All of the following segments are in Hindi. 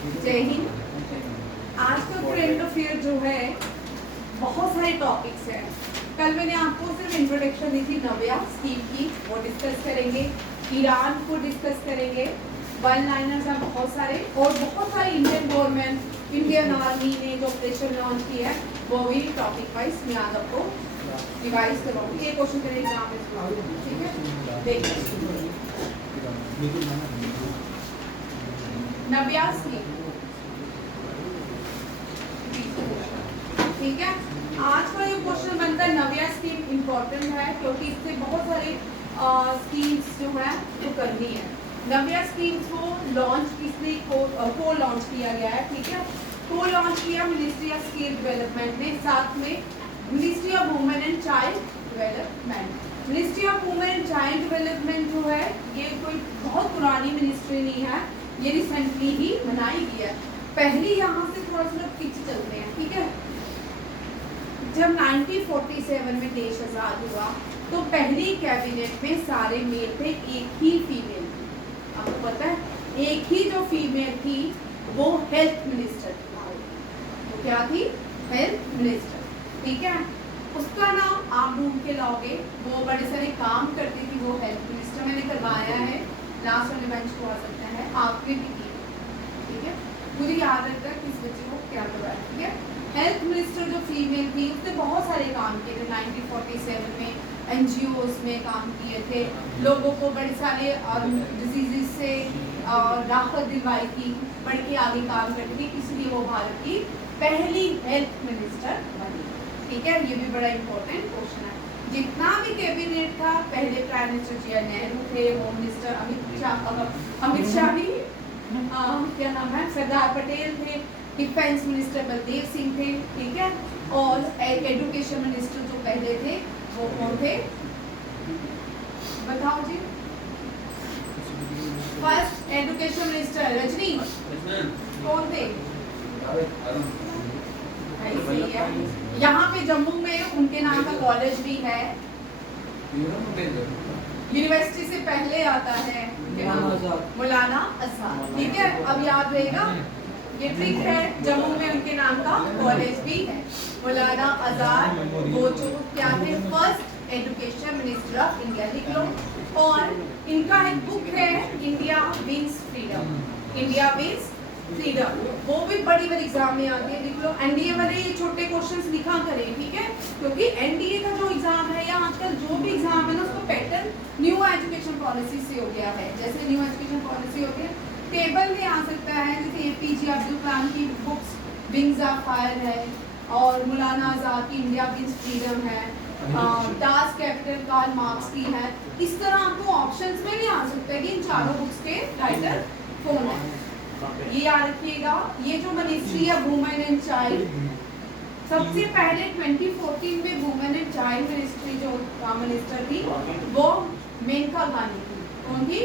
जय हिंद। आज का करंट अफेयर जो है बहुत सारे टॉपिक्स हैं। कल मैंने आपको सिर्फ इंट्रोडक्शन दी थी नव्या स्कीम की, वो डिस्कस करेंगे। ईरान को डिस्कस करेंगे। वन लाइनर्स हैं बहुत सारे, और बहुत सारे इंडियन गवर्नमेंट, इंडियन आर्मी ने जो ऑपरेशन लॉन्च किया है वो भी टॉपिक वाइज मैं आज आपको रिवाइज करवाऊंगी। ये क्वेश्चन मेरे एग्जाम में, ठीक है? देखिए नव्या स्कीम, ठीक है। आज का ये क्वेश्चन बनता है नव्या स्कीम इम्पोर्टेंट है क्योंकि इससे बहुत सारे स्कीम्स जो है वो करनी है। नव्या स्कीम्स को लॉन्च किसने को लॉन्च किया गया है, ठीक है? को लॉन्च किया मिनिस्ट्री ऑफ स्किल डेवलपमेंट ने, साथ में ministry of women and child development. Ministry of women and child development जो है ये कोई बहुत पुरानी मिनिस्ट्री नहीं है, ये रिसेंटली ही बनाई गई है। पहली यहाँ से थोड़ा सा पीछे चलते हैं, ठीक है? जब 1947 में देश आजाद हुआ तो पहली कैबिनेट में सारे मेल थे, एक ही फीमेल थी। आपको पता है एक ही जो फीमेल थी वो हेल्थ मिनिस्टर थी। वो क्या थी? हेल्थ मिनिस्टर, ठीक है? उसका नाम आप ढूंढ के लाओगे, वो बड़े सारे काम करती थी वो हेल्थ मिनिस्टर। मैंने करवाया है, लास्ट वाले बेंच को आ सकता है, आपने भी की, ठीक है? मुझे याद रहता है किस बच्चे को क्या करवाया, ठीक है? हेल्थ मिनिस्टर जो फीमेल थी उसने बहुत सारे काम किए थे 1947 में। एनजीओस में काम किए थे, लोगों को बड़े सारे डिजीजेस से राहत दिलवाई थी, बढ़ के आगे काम करती थी, इसलिए वो भारत की पहली हेल्थ मिनिस्टर बनी, ठीक है? ये भी बड़ा इंपॉर्टेंट क्वेश्चन है। जितना भी कैबिनेट था, पहले प्राइम मिनिस्टर जी नेहरू थे, होम मिनिस्टर अमित शाह भी, क्या नाम है, सरदार पटेल थे, डिफेंस मिनिस्टर बलदेव सिंह थे, ठीक है? और एजुकेशन मिनिस्टर जो पहले थे वो कौन थे, बताओ जी? फर्स्ट एजुकेशन मिनिस्टर रजनी कौन थे? सही है। यहाँ पे जम्मू में उनके नाम का कॉलेज भी है, यूनिवर्सिटी से पहले आता है मौलाना आजाद, ठीक है? अब याद रहेगा, ये ट्रिक है। जम्मू में उनके नाम का कॉलेज भी है, मौलाना आजाद। वो जो क्या थे, first education minister of India, लिख लो। और इनका एक बुक है India wins freedom, India wins freedom, वो भी बड़ी बड़ी एग्जाम में आती है, लिख लो। एनडीए वाले ये छोटे क्वेश्चंस लिखा करें, ठीक है? क्योंकि एनडीए का जो एग्जाम है या आजकल जो भी एग्जाम है ना, उसका पैटर्न न्यू एजुकेशन पॉलिसी से हो गया है। जैसे न्यू एजुकेशन पॉलिसी हो गया, टेबल में आ सकता है, जैसे एपीजे अब्दुल कलाम की बुक्स विंग्स ऑफ फायर है, और मौलाना आजाद की इंडिया विंस फ्रीडम है, दास कैपिटल कार्ल मार्क्स की है। इस तरह आपको ऑप्शंस में भी आ सकता है कि इन चारों बुक्स के राइटर कौन है। ये याद रखिएगा। ये जो मिनिस्ट्री है वुमेन एंड चाइल्ड, सबसे पहले 2014 में वुमेन एंड चाइल्ड मिनिस्ट्री जो मिनिस्टर थी वो मेनका गांधी थी। कौन थी?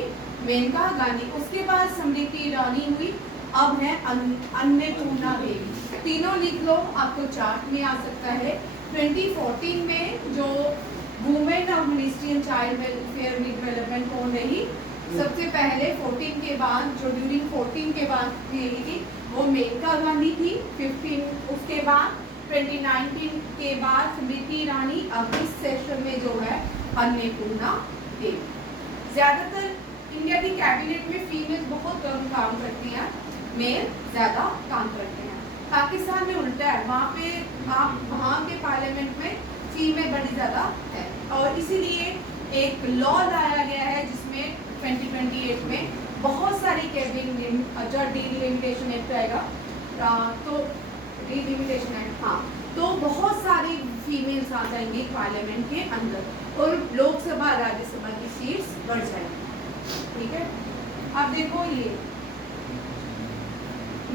मेनका गांधी। उसके बाद स्मृति ईरानी हुई, अब है अन्नपूर्णा देवी। तीनों लिख लो, आपको चार्ट में आ सकता है। 2014 में जो women of ministry and child welfare development कौन रही? सबसे पहले 14 के बाद, जो ड्यूरिंग 14 के बाद थी वो मेनका गांधी थी। 15 उसके बाद 2019 के बाद स्मृति ईरानी, अब इस सेशन में जो है अन्नपूर्णा देवी। ज्यादातर इंडिया की कैबिनेट में फीमेल बहुत कम काम करती हैं, मेल ज्यादा काम करते हैं। पाकिस्तान में उल्टा है, वहाँ के पार्लियामेंट में फीमेल बड़ी ज्यादा है, और इसीलिए एक लॉ लाया गया है जिसमें 2028 में बहुत सारी कैबिनेट जो डिलिमिटेशन एक्ट आएगा, तो डिलिमिटेशन एक्ट, हाँ, तो बहुत सारी फीमेल्स आ जाएंगी पार्लियामेंट के अंदर, और लोकसभा राज्यसभा की सीट्स बढ़ जाएंगी, ठीक है? अब देखो ये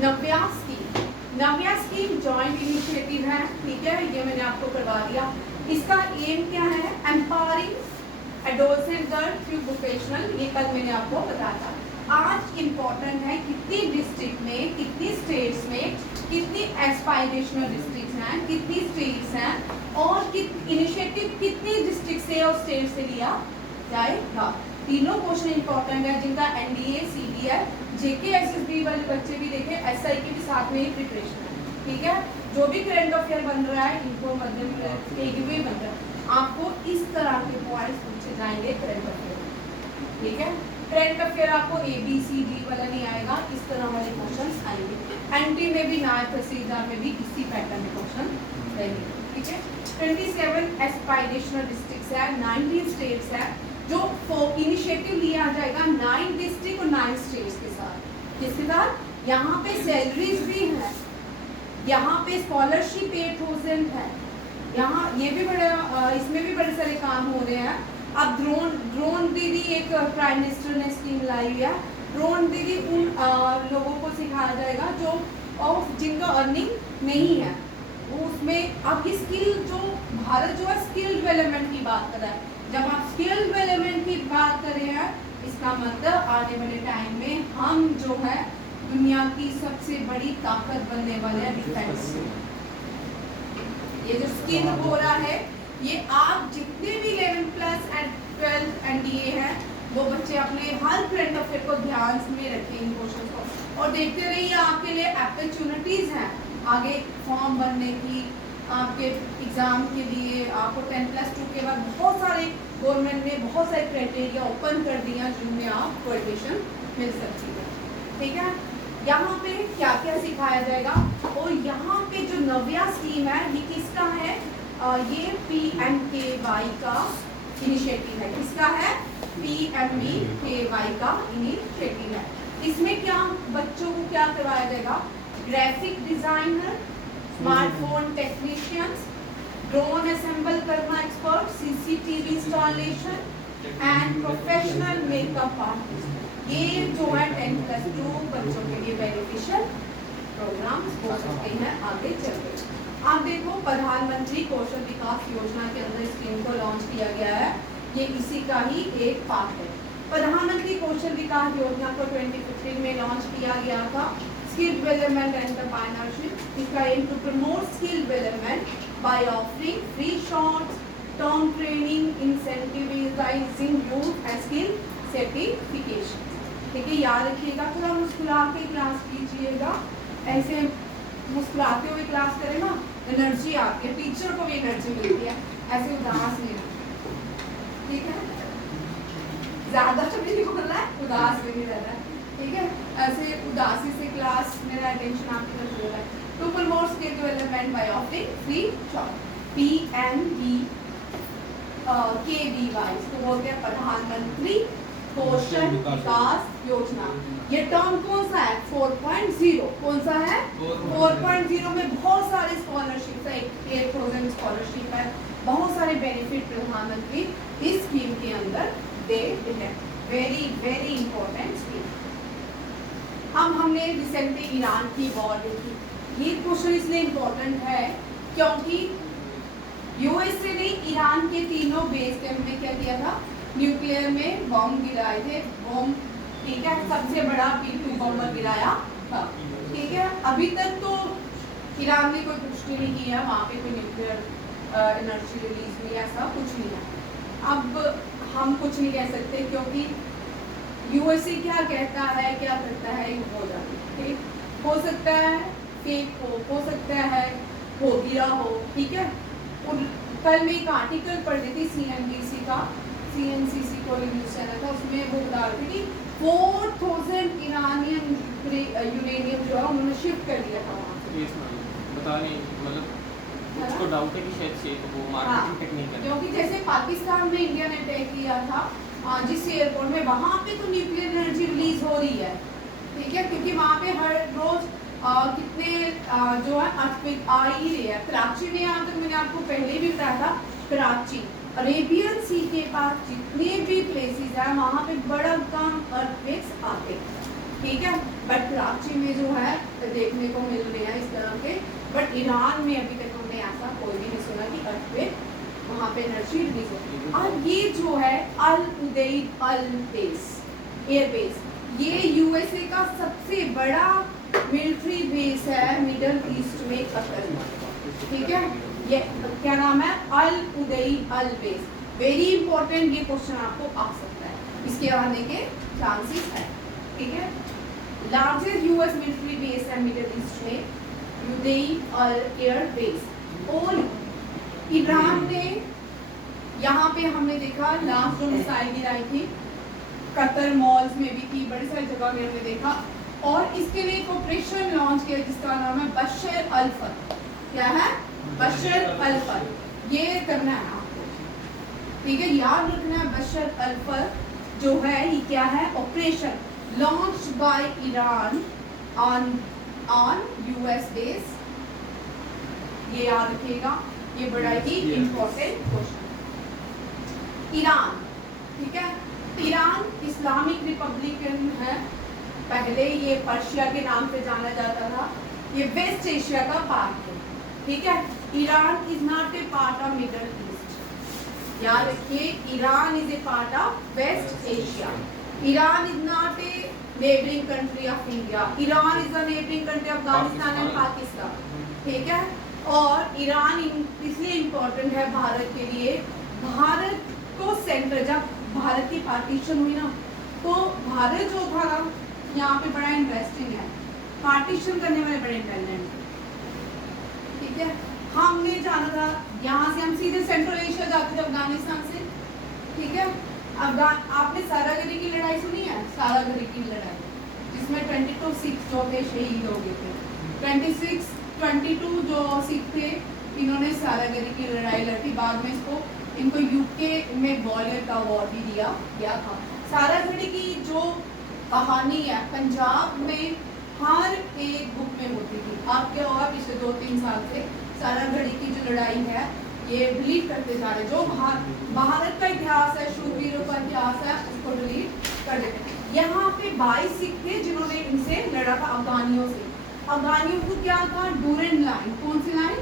नव्या स्कीम जॉइंट इनिशिएटिव है, ठीक है? ये मैंने आपको करवा दिया। इसका एम क्या है? Empowering adolescent girl through vocational, ये कल मैंने आपको बताया था। आज इम्पोर्टेंट है कितनी डिस्ट्रिक्ट में, कितनी स्टेट्स में, कितनी एस्पायरेशनल डिस्ट्रिक्ट्स हैं, कितनी स्टेट्स हैं, और इनिशिएटिव कितनी डिस्ट्रिक्ट से और स्टेट से लिया जाएगा। तीनों क्वेश्चन इंपॉर्टेंट है जिनका एनडीए, सीडीएस, जेके एसएसबी वाले बच्चे भी देखें, एसआई के भी साथ में ही प्रिपरेशन है, ठीक है। जो भी करंट अफेयर बन रहा है, इनको मतलब एक भी बन रहा है, आपको इस तरह के पॉइंट्स पूछे जाएंगे करंट अफेयर, ठीक है। करंट अफेयर आपको ABCD वाला नहीं आएगा, इस तरह वाले क्वेश्चंस आएंगे। एंटी में भी, न्याय तहसीलदार में भी इसी पैटर्न में क्वेश्चन रहेंगे, ठीक है। 27 एस्पायरेशनल डिस्ट्रिक्ट्स है, 19 स्टेट्स है, जो इनिशिएटिव लिया जाएगा 9 डिस्ट्रिक्ट और 9 स्टेट्स के साथ। किसके साथ? यहाँ पे सैलरीज भी है, यहाँ पे स्कॉलरशिप 8000 है, यहाँ ये भी बड़ा इसमें भी बड़े सारे काम हो रहे हैं। अब ड्रोन दीदी एक प्राइम मिनिस्टर ने स्कीम लाई है, ड्रोन दीदी उन लोगों को सिखाया जाएगा जो और जिनका अर्निंग नहीं है, वो उसमें आपकी स्किल, जो भारत जो है स्किल डेवलपमेंट की बात कर रहा है। जब आप स्किल डेवलपमेंट की बात कर रहे हैं, इसका मतलब आने वाले टाइम में हम जो है दुनिया की सबसे बड़ी ताकत बनने वाले हैं डिफेंस में। ये जो स्किल हो रहा है, ये आप जितने भी 11 प्लस एंड 12 NDA है, वो बच्चे अपने हर करंट अफेयर को ध्यान में रखें, इन क्वेश्चन को, और देखते रहिए। आपके लिए अपॉर्चुनिटीज हैं आगे फॉर्म भरने की, आपके एग्जाम के लिए। आपको 10+2 के बाद बहुत सारे गवर्नमेंट ने बहुत सारे क्राइटेरिया ओपन कर दिया जिनमें आप एडमिशन मिल सकती है, ठीक है। यहाँ पे क्या क्या सिखाया जाएगा, और यहाँ पे जो नव्या स्कीम है, ये किसका है? ये PMKY का इनिशिएटिव है। किसका है? PMKY का इनिशिएटिव है। इसमें क्या बच्चों को क्या करवाया जाएगा? Graphic designer, smartphone technicians, drone assemble करना expert, CCTV installation and professional makeup artist. ये जो है 10+2 बच्चों के लिए बेनिफिशियल प्रोग्राम्स हो सकते हैं आगे चलकर। आप देखो, प्रधानमंत्री कौशल विकास योजना के अंदर स्कीम को लॉन्च किया गया है, ये इसी का ही एक पार्ट है। प्रधानमंत्री कौशल विकास योजना को 2015 में लॉन्च किया गया था। स्किल डेवलपमेंट एंड एंटरप्रेन्योरशिप, इसका aim to promote skill development by offering free short term training, incentivising youth and skill certification. ठीक है, याद रखिएगा, थोड़ा मुस्कुरा के क्लास कीजिएगा। ऐसे मुस्कुराते हुए क्लास करें ना, एनर्जी आती है, टीचर को भी एनर्जी मिलती है। ऐसे उदास नहीं रहना, ठीक है। ज्यादा तो नहीं बोलना है, उदास भी नहीं रहना है, ठीक है। ऐसे उदासी से क्लास, मेरा अटेंशन आपकी तरफ हो रहा है। To promote skill development by offering free short, PMKVY, इसको बोलते हैं प्रधानमंत्री कौशल विकास योजना। ये टर्म कौन सा है? 4.0। कौन सा है? 4.0 में बहुत सारे स्कॉलरशिप है, 8,000 स्कॉलरशिप है, बहुत सारे बेनिफिट प्रधानमंत्री इस स्कीम के अंदर देते हैं। Very very important scheme. अब हमने रिसेंटली ईरान की वॉर देखी। ये क्वेश्चन इसलिए इम्पोर्टेंट है क्योंकि यूएसए ने ईरान के तीनों बेस कैंप में क्या किया था? न्यूक्लियर में बॉम्ब गिराए थे, बॉम्ब, ठीक है, सबसे बड़ा P2 बॉम्ब गिराया था, ठीक है। अभी तक तो ईरान ने कोई पुष्टि नहीं की है वहाँ पे कोई न्यूक्लियर एनर्जी रिलीज हुई, ऐसा कुछ नहीं है। अब हम कुछ नहीं कह सकते क्योंकि यूएसए क्या कहता है, क्या करता है, हो जाता है, ठीक। हो सकता है फेक हो सकता है हो गिरा हो, ठीक है। और कल मैं एक आर्टिकल पढ़ रही थी CNBC का, CNCC को न्यूज़ चैनल था, उसमें वो बता रहे थे कि 4000 ईरानियन यूरेनियम जो है उन्होंने शिफ्ट कर दिया था वहाँ से। बता नहीं, मतलब मुझको डाउट है कि शायद वो मार्केटिंग टेक्निक है, क्योंकि जैसे पाकिस्तान में इंडिया ने अटैक किया था जिस एयरपोर्ट में, वहाँ पे तो न्यूक्लियर एनर्जी रिलीज हो रही है, ठीक है, क्योंकि वहाँ पे हर रोज कितने जो है अर्थक्वेक आ ही रही है। कराची में, यहाँ तक मैंने आपको पहले भी बताया था, कराची अरेबियन सी के पास जितने भी प्लेसेस हैं वहाँ पे बड़ा कम अर्थक्वेक्स आते हैं, ठीक है। बट कराची में जो है देखने को मिल रहे हैं इस तरह के, बट ईरान में अभी तक हमने ऐसा कोई भी नहीं सुना कि अर्थक्वेक वहाँ पे एनर्जी रिलीज होती। और ये जो है अल उदैद अल बेस एयरबेस, ये यूएसए का सबसे बड़ा मिलिट्री बेस है मिडल ईस्ट में, कतर में, ठीक है। ये क्या नाम है? अल उदैद अल बेस। वेरी इंपॉर्टेंट, ये क्वेश्चन आपको आ सकता है, इसके आने के चांसेस है, ठीक है। लार्जेस्ट यूएस मिलिट्री बेस है मिडिल ईस्ट में, यूदेई एयर बेस। और ईरान ने यहाँ पे हमने देखा लास्ट जो मिसाइल गिराई थी, कतर मॉल्स में भी थी, बड़ी सारी जगह में हमने देखा। और इसके लिए एक ऑपरेशन लॉन्च किया जिसका नाम है बशर अल फतह। क्या है? बशर अल फतह। ये करना है आपको, ठीक है, याद रखना है। बशर अल फतह जो है ये क्या है? Operation launch by Iran on US base. ये याद रखिएगा, ये बड़ा ही इंपॉर्टेंट क्वेश्चन। ईरान, ठीक है, ईरान इस्लामिक रिपब्लिकन है। पहले ये पर्शिया के नाम से जाना जाता था। ये वेस्ट एशिया का पार्ट है, ठीक है। Iran is not a part of Middle East. याद रखिए, Iran is a part of West Asia. Iran is not a neighbouring country of India. Iran is a neighbouring country of Afghanistan and Pakistan, ठीक है। और ईरान इसलिए इम्पोर्टेंट है भारत के लिए। भारत को सेंटर, जब भारत की पार्टीशन हुई ना, तो भारत जो था ना, यहाँ पे बड़ा इंटरेस्टिंग है, पार्टीशन करने वाले बड़े इंटेलिजेंट, ठीक है। हमने जाना था यहाँ से, हम सीधे सेंट्रल एशिया जाते थे अफगानिस्तान से, ठीक है। आपने सारागढ़ी की लड़ाई सुनी है? सारागढ़ी की लड़ाई जिसमें 22 सिख जो थे शहीद हो गए थे। 22 जो सिख थे, इन्होंने सारागढ़ी की लड़ाई लड़ी। बाद में इनको यूके में ग्वालियर का अवार्ड भी दिया गया था। सारागढ़ी की जो कहानी है पंजाब में हर एक बुक में होती थी। आप क्या हुआ पिछले 2-3 साल से सारागढ़ी की जो लड़ाई है ये डिलीट करते जा रहे। जो भारत का इतिहास है, शूरवीरों का इतिहास है, उसको डिलीट कर देते। यहाँ पे 22 सिख थे जिन्होंने इनसे लड़ा था, अफगानियों से। अफगानियों को क्या था? Durand line. कौन सी लाइन?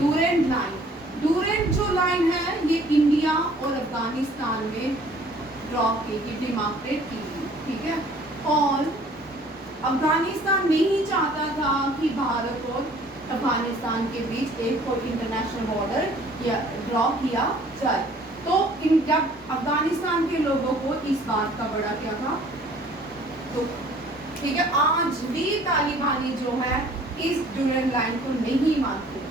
Durand line. डूरेंट जो लाइन है ये इंडिया और अफगानिस्तान में ड्रॉ की गई, डिमार्केट की गई, ठीक है। और अफगानिस्तान नहीं चाहता था कि भारत और अफगानिस्तान के बीच एक कोई इंटरनेशनल बॉर्डर या ड्रॉ किया जाए। तो जब अफगानिस्तान के लोगों को इस बात का बड़ा क्या था, तो ठीक है, आज भी तालिबानी जो है इस डूरेंट लाइन को नहीं मानते।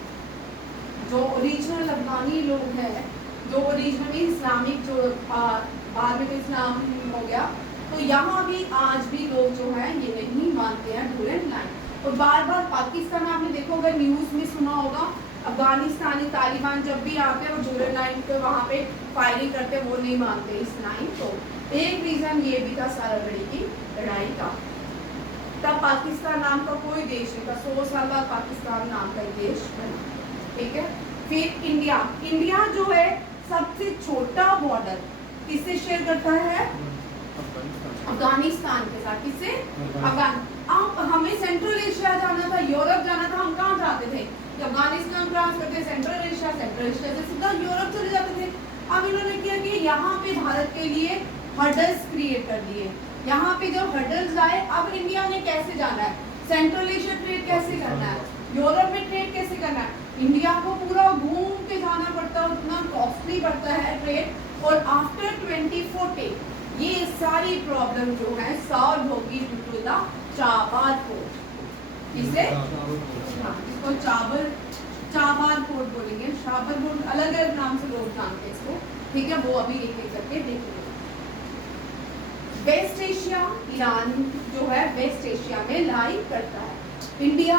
जो ओरिजिनल अफगानी लोग हैं, जो ओरिजिनली इस्लामिक, जो बाद में तो इस्लाम हो गया, तो यहाँ भी आज भी लोग जो हैं ये नहीं मानते हैं डूरेंट लाइन। और बार बार पाकिस्तान, आपने देखा होगा न्यूज़ में सुना होगा, अफगानिस्तानी तालिबान जब भी आते हैं वो डूरेंट लाइन पे वहाँ पे फायरिंग करते हैं, वो नहीं मानते इस लाइन को। एक रीज़न ये भी था सारागढ़ी की लड़ाई का। तब पाकिस्तान नाम का कोई देश नहीं था, 100 साल बाद पाकिस्तान नाम का देश बना, ठीक है। फिर इंडिया, इंडिया जो है सबसे छोटा बॉर्डर किससे शेयर करता है? अफगानिस्तान के साथ। किससे? अफगान। अब हमें सेंट्रल एशिया जाना था, यूरोप जाना था, हम कहाँ जाते थे? अफगानिस्तान क्रॉस करके सेंट्रल एशिया से सीधा यूरोप चले जाते थे। अब इन्होंने क्या किया, यहाँ पे भारत के लिए हर्डल्स क्रिएट कर दिए। यहाँ पे जब हर्डल्स आए, अब इंडिया ने कैसे जाना है? सेंट्रल एशिया ट्रेड कैसे करना है? यूरोप में ट्रेड कैसे करना है? इंडिया को पूरा घूम के जाना पड़ता है, उतना कॉस्टली पड़ता है ट्रेड। और आफ्टर 2040 ये सारी प्रॉब्लम जो है सॉल्व होगी due to the Chabahar port. किसे? इसको चाबार पोर्ट बोलेंगे। चाबार पोर्ट अलग अलग नाम से लोग जानते हैं इसको, ठीक है, वो अभी एक एक करके देखेंगे। वेस्ट एशिया, ईरान जो है वेस्ट एशिया में लाई करता है। इंडिया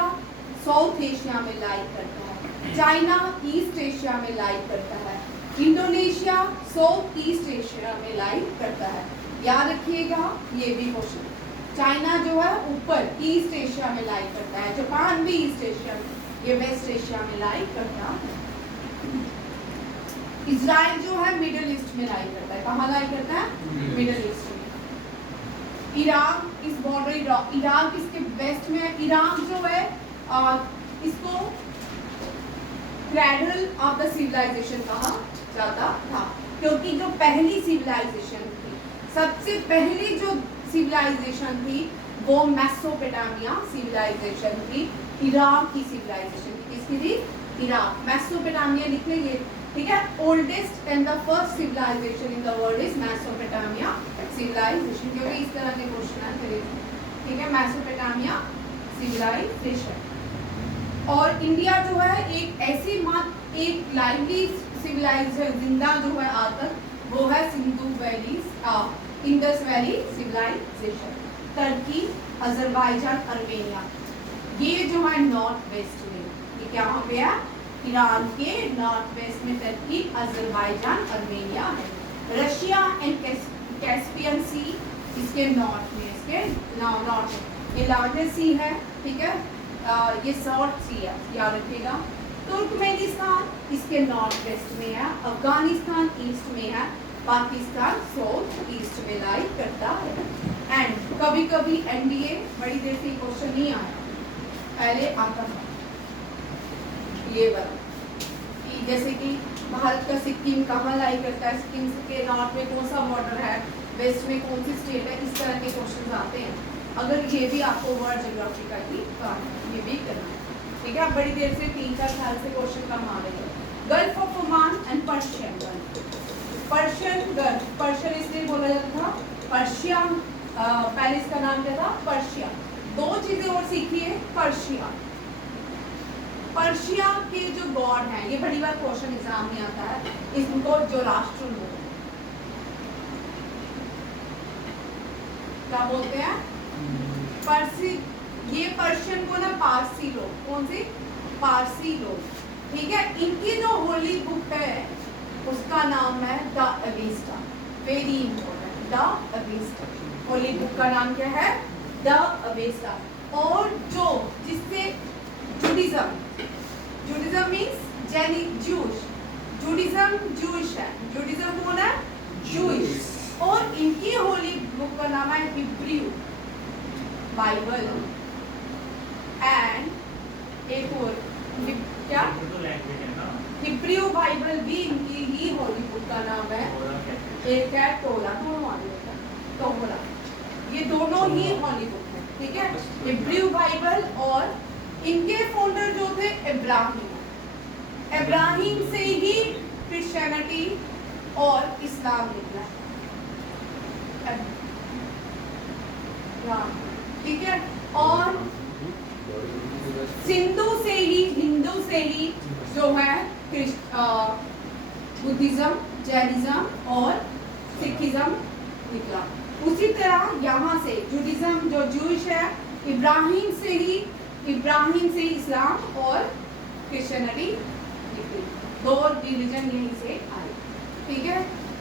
साउथ एशिया में लाई करता है। चाइना ईस्ट एशिया में लाई करता है। इंडोनेशिया साउथ ईस्ट एशिया में लाई करता है। याद रखिएगा ये भी क्वेश्चन। चाइना जो है ऊपर ईस्ट एशिया में लाई करता है। जापान भी ईस्ट एशिया में, ये वेस्ट एशिया में लाई करता है। इजराइल जो है मिडिल ईस्ट में लाई करता है। कहाँ लाई करता है? मिडिल ईस्ट में। इराक इस बॉर्डर, इराक इसके वेस्ट में है। इराक जो है इसको क्रैडल ऑफ द सिविलाइजेशन कहा जाता था, क्योंकि जो पहली सिविलाइजेशन थी, सबसे पहली जो सिविलाइजेशन थी वो मेसोपोटामिया सिविलाइजेशन थी, इराक की सिविलाइजेशन थी। किसकी थी? इराक। मेसोपोटामिया लिख लेंगे, ठीक है। Oldest and the first civilisation in the world is Mesopotamia civilisation, क्योंकि इस तरह के क्वेश्चन आते हैं। ठीक है, मेसोपोटामिया सिविलाइजेशन। और इंडिया जो है एक ऐसी एक लाइवली सिविलाइजेशन जिंदा जो है आज तक, वो है Sindhu valley Indus valley civilisation. Turkey, Azerbaijan, Armenia, ये जो है नॉर्थ वेस्ट में, ये क्या हो गया, ईरान के नॉर्थ वेस्ट में टर्की, अजरबैजान, अर्मेनिया है। रशिया एंड कैस्पियन सी इसके नॉर्थ में, इसके नॉर्थ में, ये लार्जेस्ट सी है, ठीक है, ये शॉर्ट सी है, याद रखिएगा। तुर्कमेनिस्तान इसके नॉर्थ वेस्ट में है, अफगानिस्तान ईस्ट में है, पाकिस्तान साउथ ईस्ट में लाई करता है। एंड कभी कभी एनडीए बड़ी देर से क्वेश्चन नहीं आया, पहले आता था ये वाला, जैसे कि भारत का सिक्किम कहाँ लाई करता है, सिक्किम के नॉर्थ में कौन सा बॉर्डर है, वेस्ट में कौन सी स्टेट है, इस तरह के क्वेश्चन आते हैं। अगर ये भी आपको वर्ल्ड ज्योग्राफी का ही काम है, ये भी करना है, ठीक है। बड़ी देर से 3-4 साल से क्वेश्चन कम आ रहे हैं। Gulf of Oman and Persian gulf, Persian gulf, Persian इसलिए बोला जाता था, पर्शिया पहले इसका नाम क्या था, पर्शिया। दो चीजें और सीखिए, पर्शिया, पर्शिया के जो गॉड हैं, ये बड़ी बार क्वेश्चन एग्जाम में आता है, इनको जोराष्ट्र लोग क्या बोलते हैं, पारसी, ये पर्शियन को ना पारसी लोग, कौन सी, पारसी लोग, ठीक है। इनकी जो होली बुक है उसका नाम है the Avesta, very important, the Avesta, holy book का नाम क्या है, द अवेस्टा। और जो जिससे जुडिज्म मीन्स जैनी जूश, जुडिज्म जूश है, जुडिज्म कौन है, जूश। और इनकी होली बुक का नाम है हिब्रू बाइबल एंड एक और क्या, हिब्रू बाइबल भी इनकी ही होली बुक का नाम है। एक है टोला, टोला, ये दोनों ही होली बुक है, ठीक है। हिब्रू बाइबल और इनके फाउंडर जो थे इब्राहिम, इब्राहिम से ही क्रिश्चियनिटी और इस्लाम निकला, ठीक है। और सिंधु से ही, हिंदू से ही जो है बुद्धिज्म, जैनिज्म और सिखिज्म निकला। उसी तरह यहाँ से जुडिज्म जो जूश है, इब्राहिम से ही इस्लाम और क्रिश्चियनिटी निकली, दो रिलीजन यहीं से आए, ठीक है।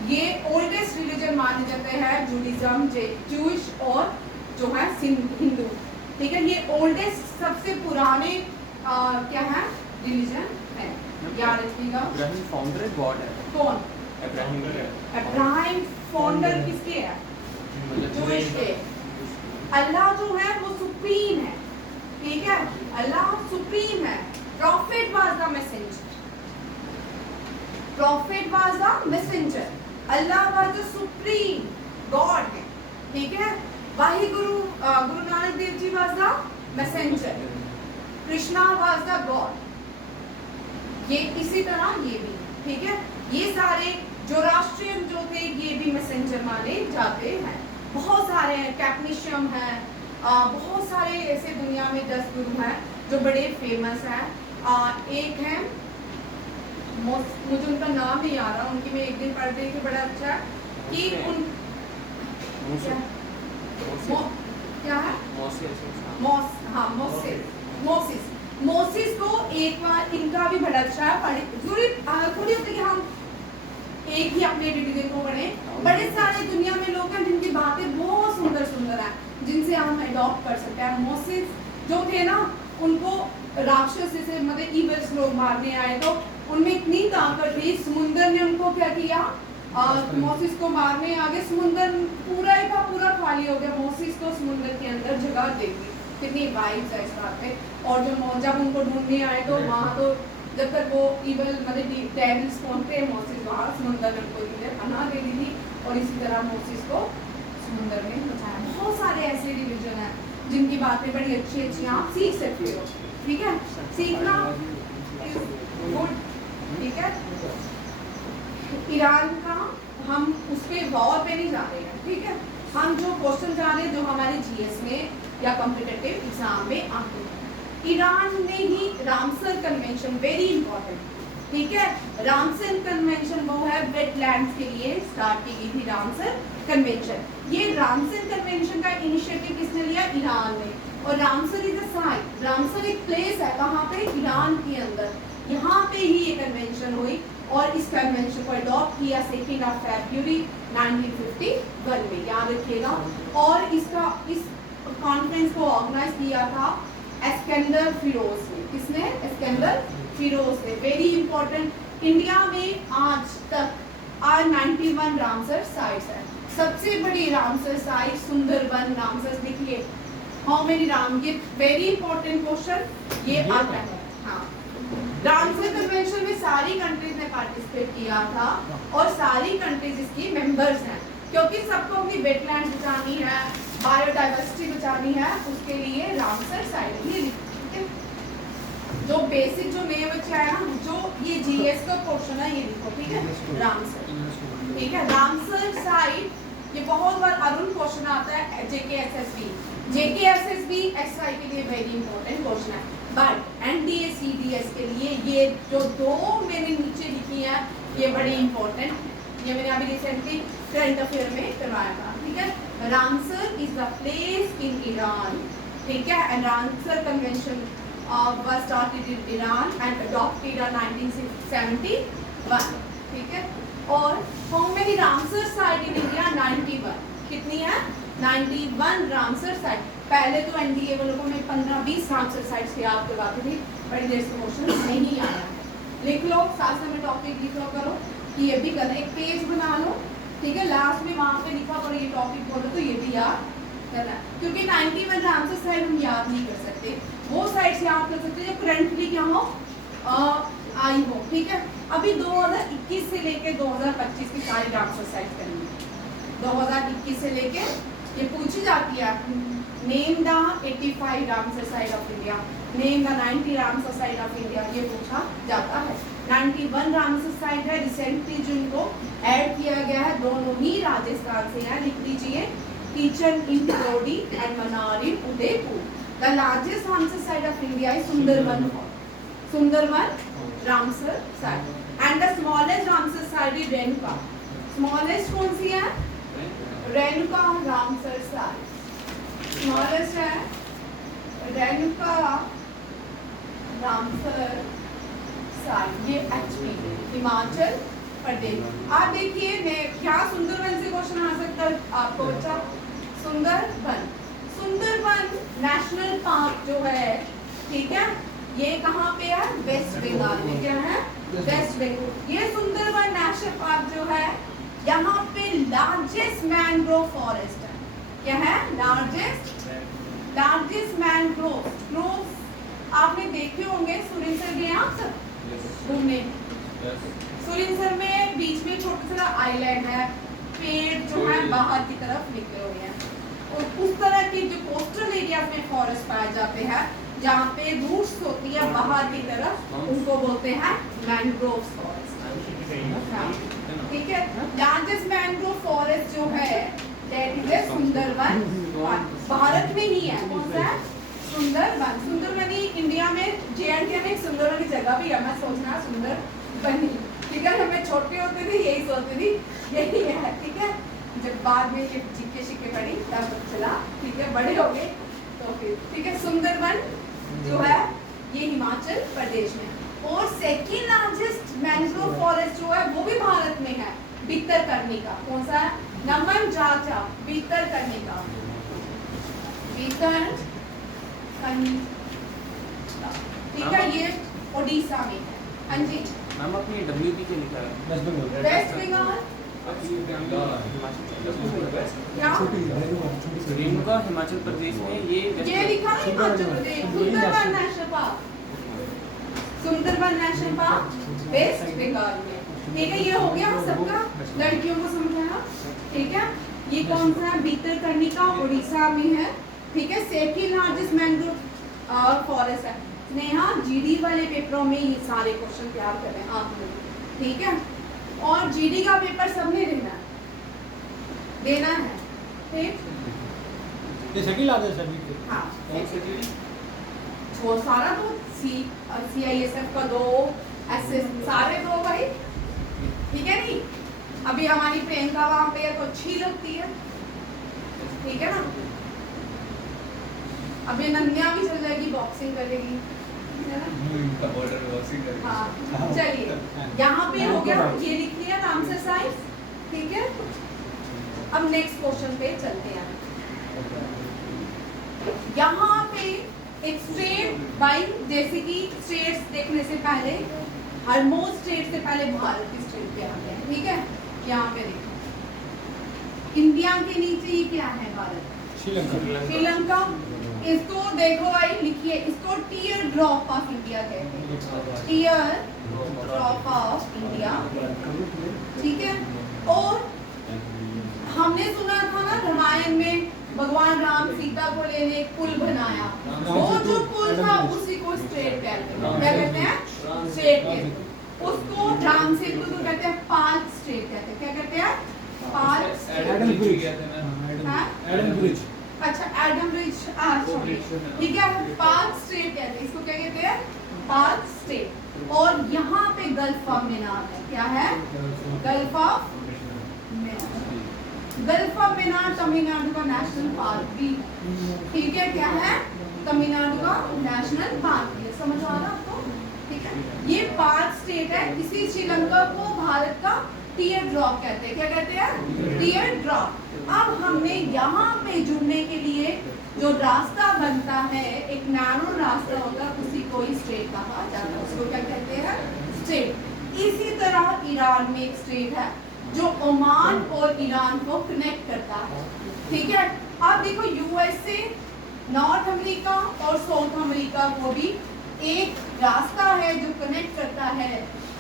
ये ओल्डेस्ट रिलीजन माने जाते हैं जुडिज्म, जूश और जो है हिंदू, ठीक है। ये ओल्डेस्ट सबसे पुराने क्या है रिलीजन है, याद रखिएगा। इब्राहिम फाउंडर गॉड है, कौन, इब्राहिम फाउंडर किसके है, जूश के। अल्लाह जो है वो सुप्रीम है, ठीक है, अल्लाह सुप्रीम है। Prophet was the messenger, prophet was the messenger, Allah was the supreme god है, ठीक है। वाही Guru Nanak Dev ji was the messenger, Krishna was the god, ये इसी तरह ये भी, ठीक है। ये सारे जोराष्ट्रियन जो थे ये भी मैसेंजर माने जाते हैं। बहुत सारे हैं, कैप्निशियम है, बहुत सारे ऐसे दुनिया में 10 गुरु हैं जो बड़े फेमस हैं। एक है, मुझे उनका नाम नहीं आ रहा, उनकी मैं एक दिन पढ़ रही थी, बड़ा अच्छा है कि उन क्या है, मोसिस को एक बार, इनका भी बड़ा अच्छा है, थोड़ी होती है कि हम एक ही अपने रिलीजन को पढ़े। बड़े सारे दुनिया में लोग हैं जिनकी बातें बहुत सुंदर सुंदर हैं, जिनसे हम अडॉप्ट कर सकते हैं। मोसिस जो थे ना, उनको राक्षस से मतलब ईवल्स लोग मारने आए, तो उनमें इतनी ताकत थी, समुंदर ने उनको क्या किया, मोसिस को मारने आगे समुंदर पूरा का पूरा खाली हो गया, मोसिस को समुंदर के अंदर जगह दे दी। कितनी वाइब्स है इस बात पे। और जब उनको ढूंढने आए तो वहाँ तो जब तक वो इवल मतलब डेविल्स पहुंचते, मोसिस वहाँ समुंदर में उनको इधर पनाह दे दी थी, और इसी तरह मोसिस को समुंदर में बचाया। बहुत सारे ऐसे रिलीजन हैं जिनकी बातें बड़ी अच्छी अच्छी आप सीख सकते हो, ठीक है, सीखना गुड, ठीक है। ईरान का हम उस पे वॉर पे नहीं जा रहे हैं, ठीक है, हम जो क्वेश्चन जा रहे हैं जो हमारे जीएस में या कॉम्पिटिटिव एग्जाम में आते हैं। ईरान ने ही रामसर कन्वेंशन, वेरी इंपॉर्टेंट, ठीक है, रामसर कन्वेंशन वो है वेटलैंड्स के लिए स्टार्ट की गई थी रामसर कन्वेंशन। ये रामसर कन्वेंशन का इनिशिएटिव किसने लिया? ईरान ने। और Ramsar is a site, Ramsar एक प्लेस है कहाँ पे? ईरान के अंदर। यहाँ पे ही ये कन्वेंशन हुई और इस कन्वेंशन को अडॉप्ट किया 2 फरवरी 1951 में, याद रखिएगा। और इसका इस कॉन्फ्रेंस को ऑर्गेनाइज किया था एस्कंदर फिरोज ने। किसने? एस्कंदर फिरोज ने। Very important. इंडिया में आज तक 91 रामसर साइट्स है। सबसे बड़ी रामसर साइट सुंदरबन रामसर। देखिए हाउ मेनी राम, ये वेरी इंपॉर्टेंट क्वेश्चन ये आता है। हाँ, रामसर कन्वेंशन में सारी कंट्रीज ने पार्टिसिपेट किया था और सारी कंट्रीज इसकी मेंबर्स हैं, क्योंकि सबको अपनी वेटलैंड बचानी है, बायोडाइवर्सिटी बचानी है, उसके लिए रामसर साइट ये लिखी है। जो बेसिक जो नए बच्चे आए ना, जो ये जीएस का क्वेश्चन है ये लिखो, ठीक है, रामसर, ठीक है। रामसर साइट ये बहुत बार अरुण क्वेश्चन आता है जेकेएसएसबी एसआई के लिए वेरी इंपॉर्टेंट क्वेश्चन है। बट एनडीए सीडीएस के लिए ये जो दो मैंने नीचे लिखी है ये बड़ी इंपॉर्टेंट, ये मैंने अभी रिसेंटली करंट अफेयर में करवाया था, ठीक है। Ramsar is the place in Iran, ठीक है, and Ramsar convention was started in Iran and adopted in 1971, ठीक है। और how many Ramsar site in India? 91। कितनी है? 91 रामसर साइट। पहले तो एनडीए वालों को मैं 15-20 रामसर साइट्स याद करवाती थी, बड़ी देर से क्वेश्चन नहीं आया। लिख लो, साथ में टॉपिक लिख लो करो कि ये भी करना, एक पेज बना लो, ठीक है, लास्ट में वहाँ पे लिखा करो ये टॉपिक बोलो तो ये भी याद करना, क्योंकि 91 रामसर साइट हम याद नहीं कर सकते, वो साइट्स याद कर सकते जो करंटली क्या हो आई हो, ठीक है। अभी 2021 से लेके 2025 की सारी रामसर साइट करेंगे। 2021 से लेके ये पूछी जाती है, name the 85 Ramsar site of India, name the 90 Ramsar site of India, ये पूछा जाता है। 91 रामसर साइट है, रिसेंटली जो इनको ऐड किया गया है, दोनों ही राजस्थान से है, लिख लीजिए, टीचर इन करोड़ी एंड मनारी Udaipur. The largest Ramsar site of India is Sundarban Ramsar site and the smallest Ramsar site is Renuka. Smallest कौन सी है? रेणुका रामसर साइट स्मॉलेस्ट है, रेणुका रामसर साइट, ये एचपी हिमाचल प्रदेश। आप देखिए मैं क्या सुंदरबन से क्वेश्चन आ सकता है आपको बच्चा? सुंदरबन नेशनल पार्क जो है, ठीक है, ये कहाँ पे है? वेस्ट बंगाल में। क्या है? वेस्ट बंगाल। ये सुंदरबन नेशनल पार्क जो है, यहाँ पे लार्जेस्ट मैंग्रोव फॉरेस्ट है। क्या है? लार्जेस्ट मैंग्रोव आपने देखे होंगे। सुरिंसर गए आप सब घूमने? सुरिंसर में बीच में छोटा सा आइलैंड है, पेड़ जो है बाहर की तरफ निकले हुए हैं, और उस तरह के जो कोस्टल एरिया में फॉरेस्ट पाए जाते हैं जहाँ पे रूट्स होती है बाहर की तरफ, उनको बोलते हैं मैंग्रोव फॉरेस्ट, ठीक है। लार्जेस्ट मैंग्रोव फॉरेस्ट जो है दैट इज सुंदरबन, भारत में ही है। कौन सा है? सुंदरबन ही इंडिया में, जेएंडके में एक सुंदरबन की जगह भी है, मैं सोचना सुंदरबन, ठीक है। हमें छोटे होते थे यही सोचती थी यही है, ठीक है। जब बाद में ये जिक्के शिक्के पड़ी तब चला, ठीक है, बड़े हो गए तो फिर, ठीक है। सुंदरबन जो है ये हिमाचल प्रदेश में। और सेकंड लार्जेस्ट मैंग्रोव फॉरेस्ट जो है वो भी भारत में है, भितरकनिका। कौन सा है? नमन जाचा भितरकनिका, ठीक है, ये ओडिशा में है। हाँ जी मैम, अपनी WP के लिखा है वेस्ट बंगाल, क्या रेणुका हिमाचल प्रदेश में, ये लिखा है Himachal Pradesh. Sundarban national park, Sundarban national park West Bengal में, ठीक है। ये हो गया सबका, लड़कियों को समझाया, ठीक है। ये कौन सा है? भितरकनिका उड़ीसा में है, ठीक है। सेकंड लार्जेस्ट मैंग्रोव फॉरेस्ट है। स्नेहा जीडी वाले पेपरों में ये सारे क्वेश्चन तैयार कर रहे हैं आप लोग, ठीक है। और जीडी का पेपर सबने देना है, फिर ये सेकंड लार्जेस्ट है अभी। हाँ कौन सी थी? वो सारा तो CISF का 2 SS सारे 2 भाई, ठीक है नहीं। अभी हमारी प्रियंका वहाँ पे है तो अच्छी लगती है, ठीक है ना। अभी नन्या भी चल जाएगी, बॉक्सिंग करेगी, है ना। हाँ चलिए, यहाँ पे हो गया, ये लिख लिया नाम से साइज, ठीक है। अब नेक्स्ट क्वेश्चन पे चलते हैं। यहाँ पे एक स्टेट बाई, जैसे कि स्टेट्स देखने से पहले, हर मोस्ट स्टेट से पहले भारत की स्टेट पे आते हैं, ठीक है। यहाँ पे देखो, इंडिया के नीचे ये क्या है? भारत, श्रीलंका। इसको देखो भाई, लिखिए इसको टीयर ड्रॉप ऑफ इंडिया कहते हैं, टीयर ड्रॉप ऑफ इंडिया, ठीक है। और हमने सुना था ना रामायण में भगवान राम सीता को लेने एक पुल बनाया, वो जो पुल था उसी को स्ट्रेट कहते हैं, क्या कहते हैं? स्ट्रेट कहते हैं। उसको राम सेतु तो कहते हैं, पाल स्ट्रेट कहते हैं, क्या कहते हैं? पाल एडम ब्रिज, एडम ब्रिज, अच्छा एडम ब्रिज, ठीक है। पाल स्ट्रेट कहते हैं इसको, क्या कहते हैं? पाल स्ट्रेट। और यहाँ पे गल्फ ऑफ मेनार है, क्या है? Gulf of Maynard. Gulf of Maynard Tamil Nadu का नेशनल पार्क भी, ठीक है। क्या है? तमिलनाडु का नेशनल पार्क भी, समझ आ रहा आपको, ठीक है। ये 5 स्टेट है। इसी श्रीलंका को भारत का टीयर ड्रॉप कहते हैं, क्या कहते हैं? Tier drop. अब हमने यहाँ पे जुड़ने के लिए जो रास्ता बनता है, एक नैरो रास्ता होगा, उसी को ही स्ट्रेट कहा जाता है, उसको क्या कहते हैं? स्ट्रेट। इसी तरह ईरान में एक स्ट्रेट है जो ओमान और ईरान को कनेक्ट करता है, ठीक है। अब देखो, यूएसए, नॉर्थ अमेरिका और साउथ अमेरिका को भी एक रास्ता है जो कनेक्ट करता है,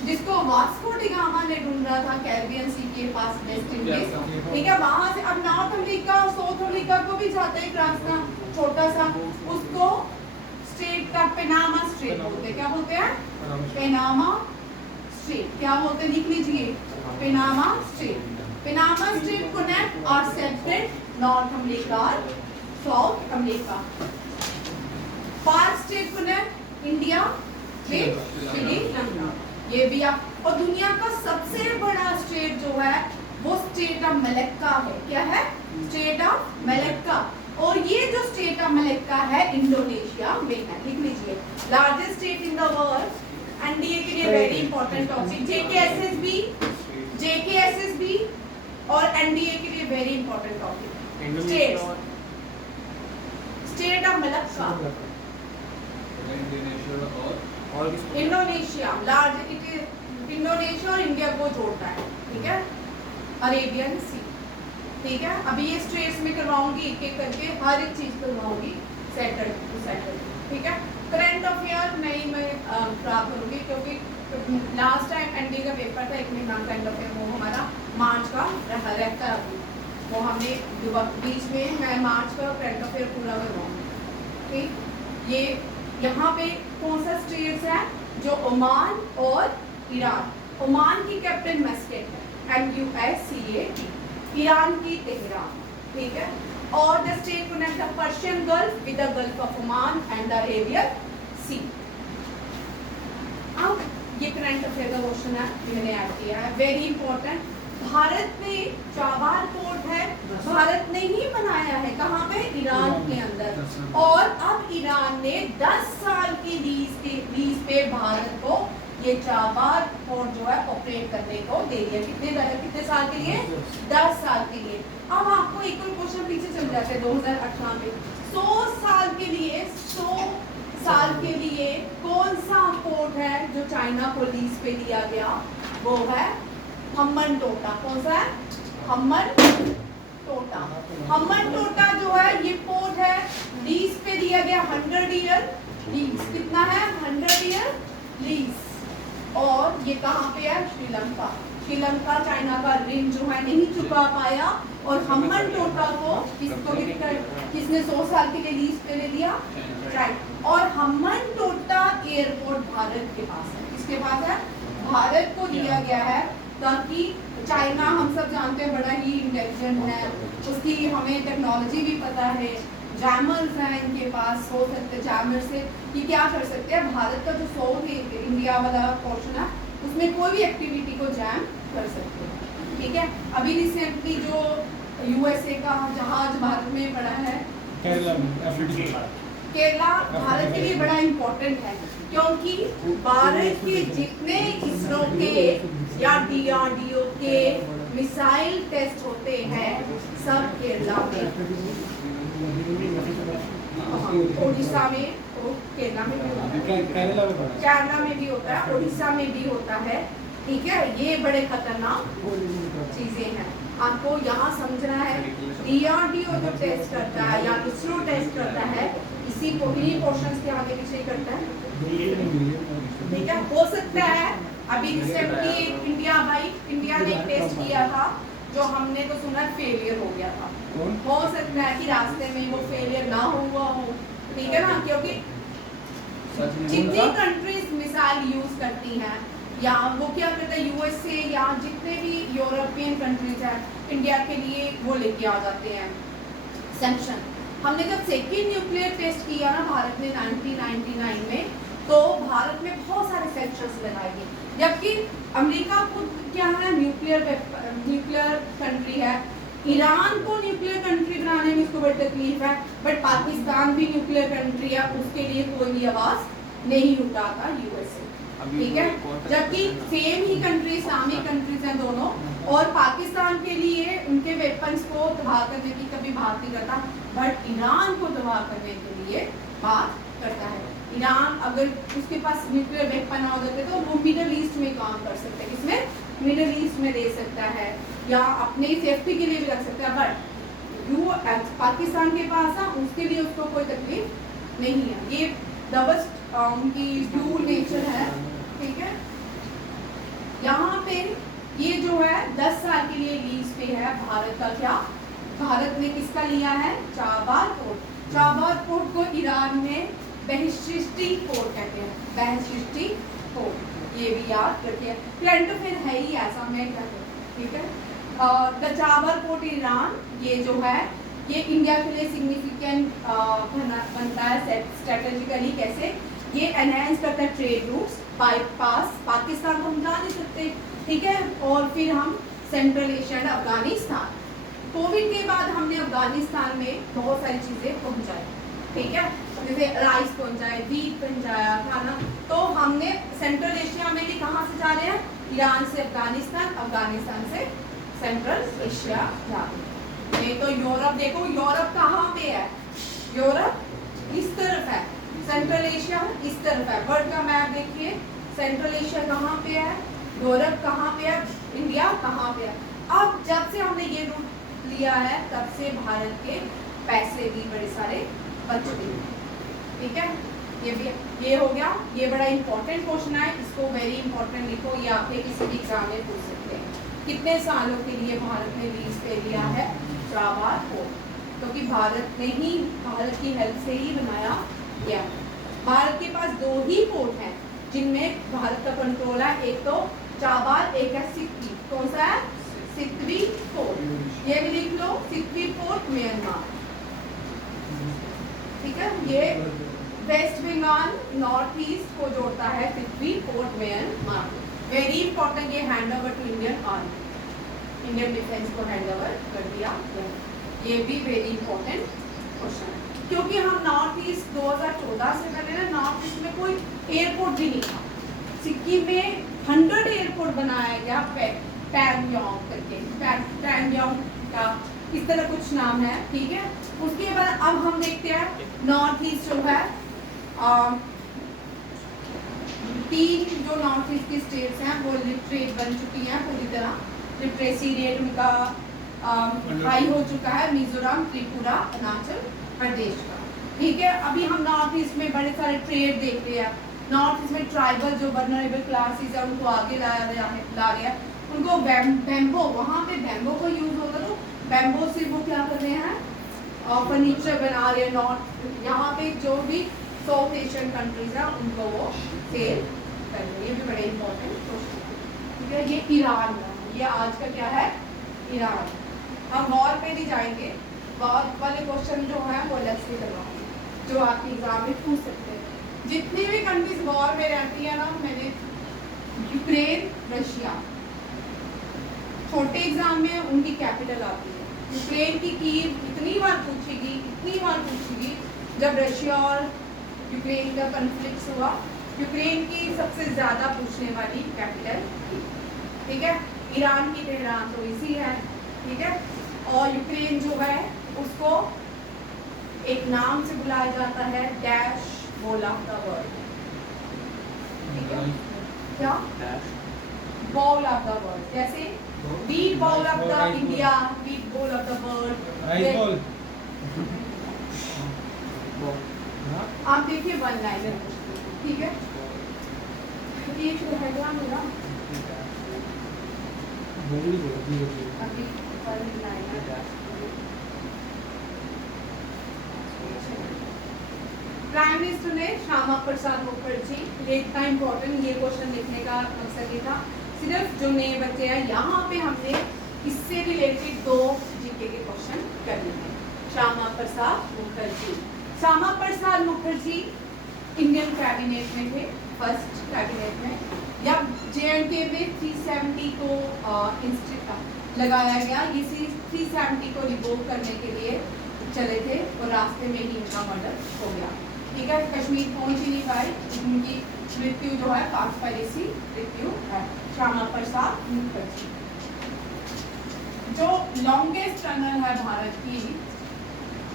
जिसको वास्को डी गामा ने ढूंढा था कैरिबियन सी के पास, वेस्ट इंडीज, ठीक है। वहां से अब नॉर्थ अमेरिका और साउथ अमेरिका को भी जाता है एक रास्ता छोटा सा, उसको स्ट्रेट का पेनामा स्ट्रेट बोलते हैं, क्या बोलते हैं? Panama straight. क्या बोलते हैं? लिख लीजिए, Panama straight. Panama straight connect और सेपरेट नॉर्थ अमेरिका और south America. Park straight connect India with Sri Lanka, ये भी आप। और दुनिया का सबसे बड़ा स्टेट जो है वो स्टेट ऑफ मलक्का है, क्या है? State of Malacca. और ये जो स्टेट ऑफ मलक्का है इंडोनेशिया में है, लिख लीजिए। Largest state in the world, NDA के लिए वेरी इंपॉर्टेंट टॉपिक, जेकेएसएसबी और एनडीए के लिए very important topic. State of Malacca, Indonesia large, it is Indonesia और इंडिया को जोड़ता है, ठीक है। अरेबियन सी, ठीक है। अभी ये स्टेट्स में करवाऊंगी, एक एक करके हर एक चीज करवाऊंगी, सेटल टू सेटल, ठीक है। करंट अफेयर नहीं मैं प्राप्त करूंगी, क्योंकि लास्ट टाइम एनडी का पेपर था, एक महीना करंट अफेयर, वो हमारा मार्च का रहता है अभी, वो हमने बीच में मैं मार्च का करंट अफेयर पूरा करवाऊंगी, ठीक। ये यहाँ पे कौन सा स्टेट्स है? जो ओमान और ईरान। ओमान की कैप्टन मस्कट है, MUSCAT। ईरान की तेहरान, ठीक है। और the strait connect the Persian gulf with the gulf of Oman and the Arabian sea. अब ये करंट अफेयर का क्वेश्चन है, मैंने ऐड किया है, वेरी इंपॉर्टेंट। भारत में चाबार पोर्ट है, भारत ने ही बनाया है, कहाँ पे? ईरान के अंदर। और अब ईरान ने 10 साल की लीज पे भारत को ये चाबार पोर्ट जो है ऑपरेट करने को दे दिया। कितने साल के लिए? 10 साल के लिए। अब आपको एक और क्वेश्चन पीछे चल जाते हैं, 2018 में 100 साल के लिए, 100 साल के लिए कौन सा पोर्ट है जो चाइना को लीज पे दिया गया? वो है हम्बन टोटा। कौन सा है? हम्बन टोटा। हम्बन टोटा जो है ये पोर्ट है, लीज पे दिया गया 100 ईयर लीज। कितना है? 100 ईयर लीज। और ये कहाँ पे है? श्रीलंका। श्रीलंका चाइना का ऋण जो है नहीं चुका पाया, और हम्बन टोटा को किसने 100 साल के लिए लीज पे ले दिया? चाइना। और हम्बन टोटा एयरपोर्ट भारत के पास है। किसके पास है? भारत को दिया गया है ताकि चाइना हम सब जानते हैं बड़ा ही इंटेलिजेंट है, उसकी हमें टेक्नोलॉजी भी पता है, जैमर्स हैं इनके पास, हो सकते जैमर से कि क्या कर सकते हैं, भारत का जो साउथ इंडिया वाला पोर्शन है उसमें कोई भी एक्टिविटी को जैम कर सकते हैं। ठीक है, अभी रिसेंटली जो यूएसए का जहाज भारत में पड़ा है, केरला भारत के लिए बड़ा इम्पोर्टेंट है, क्योंकि भारत के जितने इसरो के या डीआरडीओ के मिसाइल टेस्ट होते हैं सब केरला में, ओडिशा में, केरला में भी होता है, केरला में भी होता है, ओडिशा में भी होता है। ठीक है, ये बड़े खतरनाक चीजें हैं, आपको यहाँ समझना है। डीआरडीओ जो टेस्ट करता है या इसरो टेस्ट करता है, इसी को भी पोर्शंस के आगे पीछे करता है। ठीक है, हो सकता है अभी रिसेंटली इंडिया ने टेस्ट किया था जो हमने तो सुना फेलियर हो गया था, हो सकता है कि रास्ते में वो फेलियर ना हुआ हो। ठीक है ना, क्योंकि जितनी कंट्रीज मिसाइल यूज करती हैं या वो क्या करता है, यूएसए या जितने भी यूरोपियन कंट्रीज हैं इंडिया के लिए वो लेके आ जाते हैं सैंक्शन। हमने जब सेकेंड न्यूक्लियर टेस्ट किया ना भारत ने 1999 में, तो भारत में बहुत सारे सैंक्शंस लगाए गए, जबकि अमेरिका खुद क्या है न्यूक्लियर कंट्री है, ईरान को न्यूक्लियर कंट्री बनाने में इसको बड़ी तकलीफ है, बट पाकिस्तान भी न्यूक्लियर कंट्री है, उसके लिए कोई भी आवाज नहीं उठाता यूएसए। ठीक है, जबकि सेम ही कंट्री इस्लामिक कंट्रीज हैं दोनों, और पाकिस्तान के लिए उनके वेपन्स को तबाह करने की कभी बात नहीं करता, बट ईरान को तबाह करने के लिए बात करता है। ईरान अगर उसके पास न्यूक्लियर वेपन हो जाते तो वो मिडल ईस्ट में काम कर सकते हैं, किसमें, मिडल ईस्ट में दे सकता है या अपने सेफ्टी के लिए भी रख सकता है, बट पाकिस्तान के पास है उसके लिए उसको कोई तकलीफ नहीं है। ये डबल उनकी ड्यूल नेचर है। ठीक है, यहाँ पे ये जो है 10 साल के लिए लीज पे है भारत का, क्या भारत ने किसका लिया है, चाबार पोर्ट। चाबार पोर्ट को ईरान में बहशिस्ती पोर्ट कहते हैं, बहशिस्ती पोर्ट, ये भी याद रखिए, करंट फिर है ही ऐसा, मैं क्या करूँ। ठीक है, द चाबार पोर्ट ईरान, ये जो है ये इंडिया के लिए सिग्निफिकेंट बनता है स्ट्रेटेजिकली। कैसे, ये एनहांस करता है ट्रेड रूट्स, बाईपास पाकिस्तान को हम जा नहीं सकते। ठीक है, और फिर हम central Asia and Afghanistan, Covid के बाद हमने अफगानिस्तान में बहुत सारी चीज़ें पहुंचाई। ठीक है, जैसे राइस पहुंचाए, वीट पहुंचाया था ना, तो हमने सेंट्रल एशिया में भी कहाँ से जा रहे हैं, ईरान से अफगानिस्तान, अफगानिस्तान से सेंट्रल एशिया जा रहे हैं। नहीं तो यूरोप देखो, यूरोप कहाँ पे है, यूरोप इस तरफ है, सेंट्रल एशिया इस तरफ है। वर्ल्ड का मैप देखिए, सेंट्रल एशिया कहाँ पे है, यूरोप कहाँ पे है, इंडिया कहाँ पे है। अब जब से हमने ये रूट लिया है तब से भारत के पैसे भी बड़े सारे बच गए। ठीक है, ये हो गया, ये बड़ा इंपॉर्टेंट क्वेश्चन है, इसको वेरी इंपॉर्टेंट लिखो, ये आपके किसी भी एग्जाम में पूछ सकते हैं। कितने सालों के लिए भारत ने लीज पे लिया है चाबार पोर्ट, क्योंकि भारत ने ही, भारत की हेल्प से ही बनाया गया। भारत के पास 2 ही पोर्ट हैं जिनमें भारत का कंट्रोल है, एक तो चाबार, एक है सिक्की। कौन सा है, सिक्वी पोर्ट, ये भी लिख लो, सिक्वी पोर्ट म्यांमार। ठीक है, ये वेस्ट बंगाल नॉर्थ ईस्ट को जोड़ता है, Sittwe port Myanmar. Very important, ये hand over to Indian army, Indian defence को हैंड ओवर कर दिया, ये भी वेरी इंपॉर्टेंट क्वेश्चन है, क्योंकि हम नॉर्थ ईस्ट 2014 से पहले ना नॉर्थ ईस्ट में कोई एयरपोर्ट भी नहीं था। सिक्किम में 100 एयरपोर्ट बनाया गया, पैंगयोंग करके, पैंगयोंग का इस तरह कुछ नाम है। ठीक है, उसके बाद अब हम देखते हैं नॉर्थ ईस्ट जो है, 3 जो नॉर्थ ईस्ट की स्टेट्स हैं वो लिटरेट बन चुकी हैं पूरी तरह, लिटरेसी रेट उनका हाई हो चुका है, मिजोरम, त्रिपुरा, अरुणाचल प्रदेश का। ठीक है, अभी हम नॉर्थ ईस्ट में बड़े सारे ट्रेड देख रहे हैं, नॉर्थ ईस्ट में ट्राइबल जो वल्नरेबल क्लासेस है उनको आगे ला रहा है, उनको बैम्बो, वहाँ पे बैम्बो को यूज होगा, तो बैम्बो से वो क्या कर रहे हैं, फर्नीचर बना रहे हैं। नॉर्थ यहाँ पे जो भी साउथ एशियन कंट्रीज हैं उनको वो सेल कर रहे हैं, ये भी बड़े इंपॉर्टेंट क्वेश्चन। ठीक है, ये ईरान है, ये आज का क्या है, ईरान। हम वॉर पे नहीं जाएंगे, वॉर वाले क्वेश्चन जो है वो अलग से करवाएंगे, जो आपके एग्जाम में पूछ सकते हैं। जितनी भी कंट्रीज वॉर में रहती है ना, मैंने यूक्रेन, रशिया, छोटे एग्जाम में उनकी कैपिटल आती है। यूक्रेन की कीव इतनी बार पूछेगी जब रशिया और यूक्रेन का कॉन्फ्लिक्ट हुआ, यूक्रेन की सबसे ज्यादा पूछने वाली कैपिटल थी। ठीक है, ईरान की तेहरान तो इसी है। ठीक है, और यूक्रेन जो है उसको एक नाम से बुलाया जाता है, dash ball of the world. ठीक है, क्या बॉल ऑफ द वर्ल्ड, जैसे beat ball of the India, beat ball of the world. आप देखिए वन लाइनर, ठीक है, ये जो रहेगा मेरा अभी वन लाइनर। प्राइम मिनिस्टर ने श्यामा प्रसाद मुखर्जी, ये इतना इम्पोर्टेंट, ये क्वेश्चन लिखने का मकसद ये था, सिर्फ जो नए बच्चे हैं यहाँ पे हमने इससे रिलेटेड 2 जीके के क्वेश्चन करने हैं। श्यामा प्रसाद मुखर्जी, श्यामा प्रसाद मुखर्जी इंडियन कैबिनेट में थे, फर्स्ट कैबिनेट में, जब JNK में 370 को इंस्टीट्यूट लगाया गया, इसी 370 को रिवोक करने के लिए चले थे और रास्ते में ही इनका मर्डर हो गया। ठीक है, कश्मीर पहुंच ही नहीं पाए, उनकी मृत्यु जो है काकस्पाइरेसी मृत्यु है। श्यामा प्रसाद मुखर्जी, जो लॉन्गेस्ट टनल है भारत की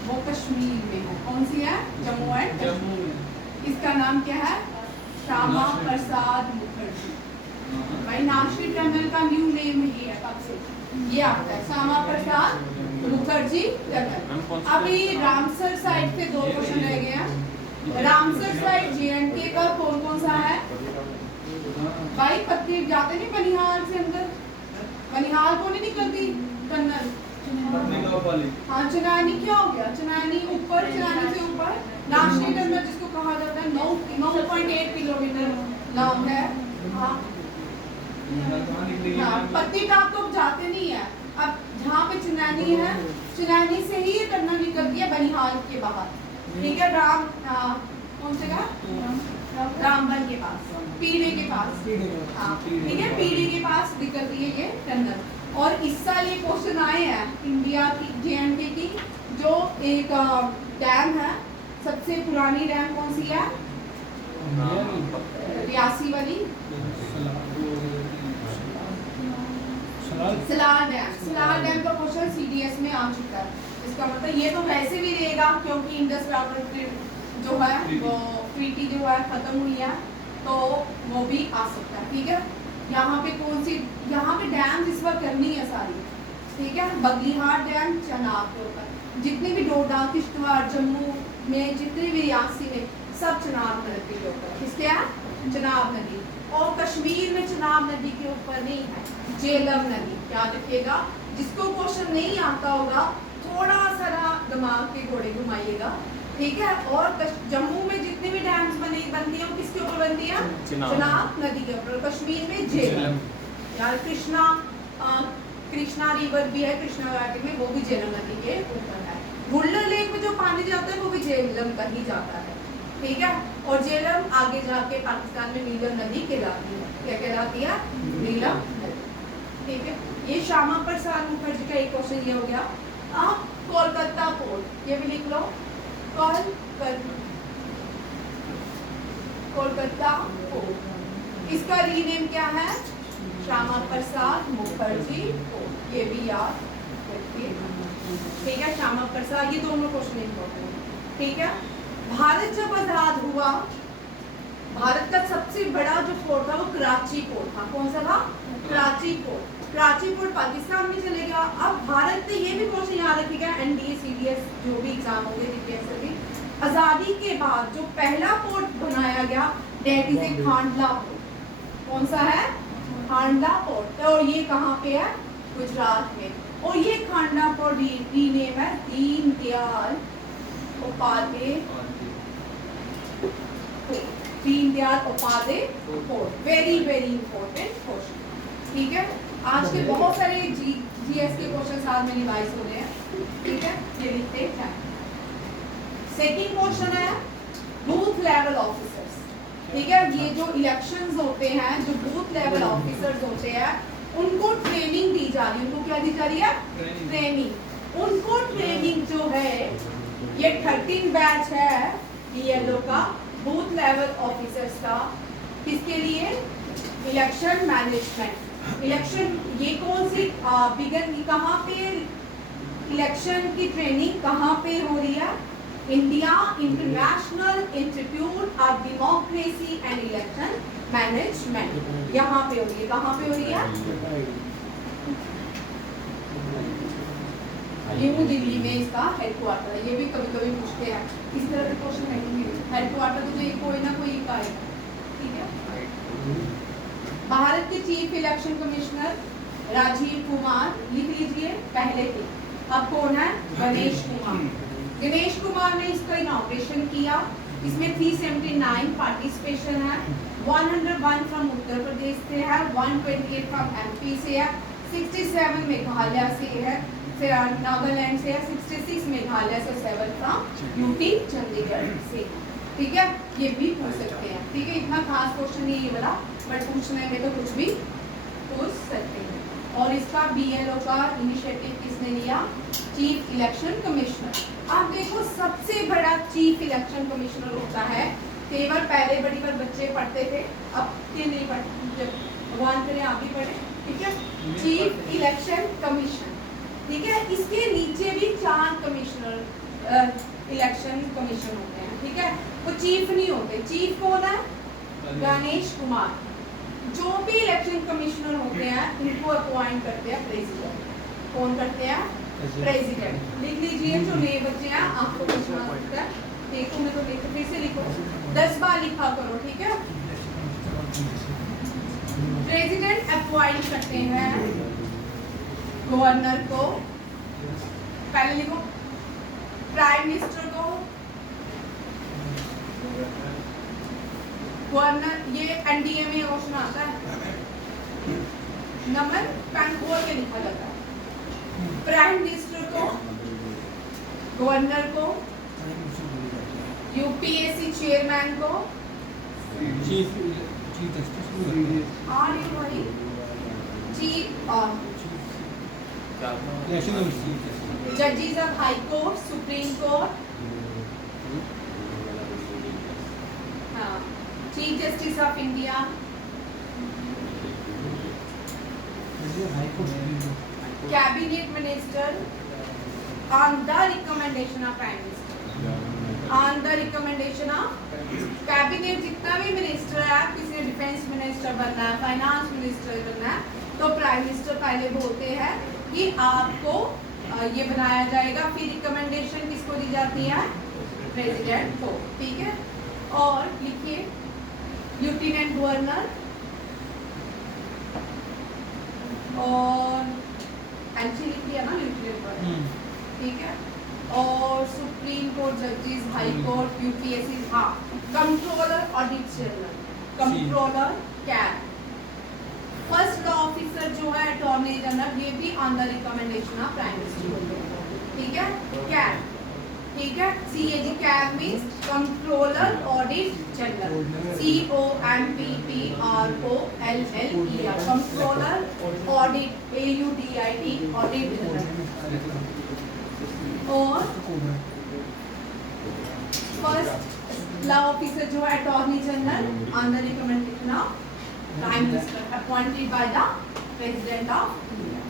वो कश्मीर में है। कौन सी है? जम्मू एंड कश्मीर। इसका नाम क्या है? श्यामा प्रसाद मुखर्जी। भाई नासिर टनल का न्यू नेम ही है, कब से ये आता है, श्यामा प्रसाद मुखर्जी टनल। अभी रामसर साइड से 2 क्वेश्चन रह गए हैं। रामसर साइड JNK का कौन कौन सा है? भाई पत्ती जाते नहीं बनिहाल से अंदर, बनिहाल को नहीं निकलती टनल। हाँ, चुनानी क्या हो गया, चुनानी ऊपर, चुनानी से ऊपर नासिर टनल जिसको कहा जाता है 9.8 किलोमीटर लॉन्ग है। हाँ, पत्ती टाप तो जाते नहीं है। अब जहाँ पे चुनानी है, चुनानी से ही ये टनल निकलती है बनिहाल के बाहर। ठीक है, कौन से का रामबन के पास, पीढ़े के पास। हाँ, ठीक है, पीढ़े के पास निकलती है ये टनल। और इस साल ये क्वेश्चन आए हैं इंडिया की, JNK की जो एक डैम है, सबसे पुरानी डैम कौन सी है? रियासी वाली सलाल डैम। सलाल डैम का क्वेश्चन CDS में आ चुका है। इसका मतलब ये तो वैसे भी रहेगा क्योंकि इंडस वाटर जो है वो ट्रीटी जो है खत्म हुई है, तो वो भी आ सकता है। ठीक है, यहाँ पे कौन सी, यहाँ पे डैम इस वक्त करनी है सारी। ठीक है, बगलीहाट डैम चनाब के ऊपर, जितने भी डोडा, किश्तवाड़, जम्मू में जितने भी रियासी में, सब चनाब नदी के ऊपर। किसके है? चनाब नदी। और कश्मीर में चनाब नदी के ऊपर नहीं है, झेलम नदी। याद रखिएगा, जिसको क्वेश्चन नहीं आता होगा थोड़ा सा दिमाग के घोड़े घुमाइएगा। ठीक है, और जम्मू में जितनी भी डैम्स बनती है वो किसके ऊपर बनती है? चनाब नदी के ऊपर। कश्मीर में झेलम, यार कृष्णा रिवर भी है, कृष्णा घाटी में, वो भी झेलम नदी के ऊपर है। वुल्लर लेक में जो पानी जाता है वो भी झेलम का ही जाता है। ठीक है, और झेलम आगे जाके पाकिस्तान में नीलम नदी कहलाती है। क्या कहलाती है? नीलम नदी। ठीक है, ये श्यामा प्रसाद मुखर्जी का एक क्वेश्चन ये हो गया। आप कोलकाता पोर्ट, ये भी लिख लो, कोलकाता पोर्ट, इसका रीनेम क्या है? श्यामा प्रसाद मुखर्जी पोर्ट, ये भी याद रखिए। ठीक है, श्यामा प्रसाद, ये दोनों क्वेश्चन इंपॉर्टेंट है। ठीक है, भारत जब आजाद हुआ, भारत का सबसे बड़ा जो पोर्ट था वो कराची पोर्ट था। कौन सा था? कराची पोर्ट। कराची पोर्ट पाकिस्तान में चले गया। अब भारत ने ये भी क्वेश्चन याद रखिएगा, NDA CDS जो भी एग्जाम होंगे, DPSC भी, आजादी के बाद जो पहला पोर्ट बनाया गया दैट इज ए खांडला पोर्ट। कौन सा है? खांडला पोर्ट। और ये कहाँ पे है? गुजरात में। और ये खांडला पोर्ट रीनेम है Deen Dayal Upadhyay port. Very very important question. ठीक है, आज के बहुत सारे जीएस के क्वेश्चन आज में रिवाइज हो रहे हैं, ठीक है, ये लिखते हैं। सेकंड क्वेश्चन है बूथ लेवल ऑफिसर्स, ठीक है, ये जो इलेक्शंस होते हैं, जो बूथ लेवल ऑफिसर्स होते हैं, उनको ट्रेनिंग दी जा रही है। उनको क्या दी जा रही है? ट्रेनिंग। उनको ट्रेनिंग जो है, ये 13 बैच है बीएलओ का, बूथ लेवल ऑफिसर्स का, किसके लिए? Election management. इलेक्शन ये कौन सी बिगन कहाँ पे इलेक्शन की ट्रेनिंग कहाँ पे हो रही है? India international institute of democracy and election management, यहाँ पे हो रही है। कहाँ पे हो रही है? न्यू दिल्ली में इसका हेडक्वार्टर है। ये भी कभी कभी पूछते हैं इस तरह के क्वेश्चन है, हेडक्वार्टर तो ये कोई ना कोई का है, ठीक है। भारत के chief election commissioner Rajeev Kumar, लिख लीजिए, पहले थे, अब कौन है? गणेश कुमार। गणेश कुमार ने इसका इनॉग्रेशन किया। इसमें 379 पार्टिसिपेशन है, 101 फ्रॉम उत्तर प्रदेश से है, 128 फ्रॉम एमपी से है, 67 मेघालय से है, फिर नागालैंड से है, 66 मेघालय से, 7 फ्रॉम यूटी चंडीगढ़ से, ठीक है। ये भी पूछ सकते हैं, ठीक है, इतना खास क्वेश्चन नहीं ये वाला, बट पूछने में तो कुछ भी पूछ सकते हैं। और इसका बीएलओ का इनिशिएटिव किसने लिया? Chief election commissioner. आप देखो, सबसे बड़ा चीफ इलेक्शन कमिश्नर होता है, केवल पहले बड़ी बार बच्चे पढ़ते थे, अब के नहीं पढ़ते, जब भगवान करे आप भी पढ़े, ठीक है। चीफ इलेक्शन कमीशन, ठीक है। इसके नीचे भी 4 कमिश्नर इलेक्शन कमीशन होते हैं, ठीक है। वो चीफ नहीं होते। चीफ कौन है? गणेश कुमार। जो भी इलेक्शन कमिश्नर होते हैं, इनको अपॉइंट करते हैं प्रेसिडेंट। कौन करते हैं? प्रेसिडेंट। लिख लीजिए, जो नए बच्चे हैं आपको पूछना सकता है, देखो मैं तो लिखो, फिर से लिखो, 10 बार लिखा करो, ठीक है। प्रेसिडेंट अपॉइंट करते हैं गवर्नर को, पहले लिखो, प्राइम मिनिस्टर को, गवर्नर, ये एनडीए में क्वेश्चन आता है, नंबर पेन खोल के लिखा जाता है। प्राइम मिनिस्टर को, गवर्नर को, यूपीएससी चेयरमैन को, चीफ जजेस of high court, supreme court, हाँ, chief justice of India, cabinet minister on the recommendation of prime minister, on the recommendation of cabinet. जितना भी मिनिस्टर है, किसी ने डिफेंस मिनिस्टर बनना है, फाइनेंस मिनिस्टर बनना है, तो प्राइम मिनिस्टर पहले बोलते हैं कि आपको ये बनाया जाएगा, फिर रिकमेंडेशन किसको दी जाती है? प्रेसिडेंट को, ठीक है। और लिखिए, लेफ्टिनेंट गवर्नर और एनसी लिख लिया ना, लेफ्टिनेंट गवर्नर, ठीक है। और सुप्रीम कोर्ट जजेस, हाई कोर्ट, यूपीएससी, हाँ, controller, audit general, controller, CAT, first law officer जो है अटॉर्नी जनरल, ये भी on the recommendation of prime minister, ठीक है। कैट, ठीक है। CAG, CAT means controller audit general, COMPTROLLER, controller audit, AUDIT, audit general. और फर्स्ट लॉ ऑफिसर जो है attorney general, on the recommendation of prime minister, appointed by the president of India.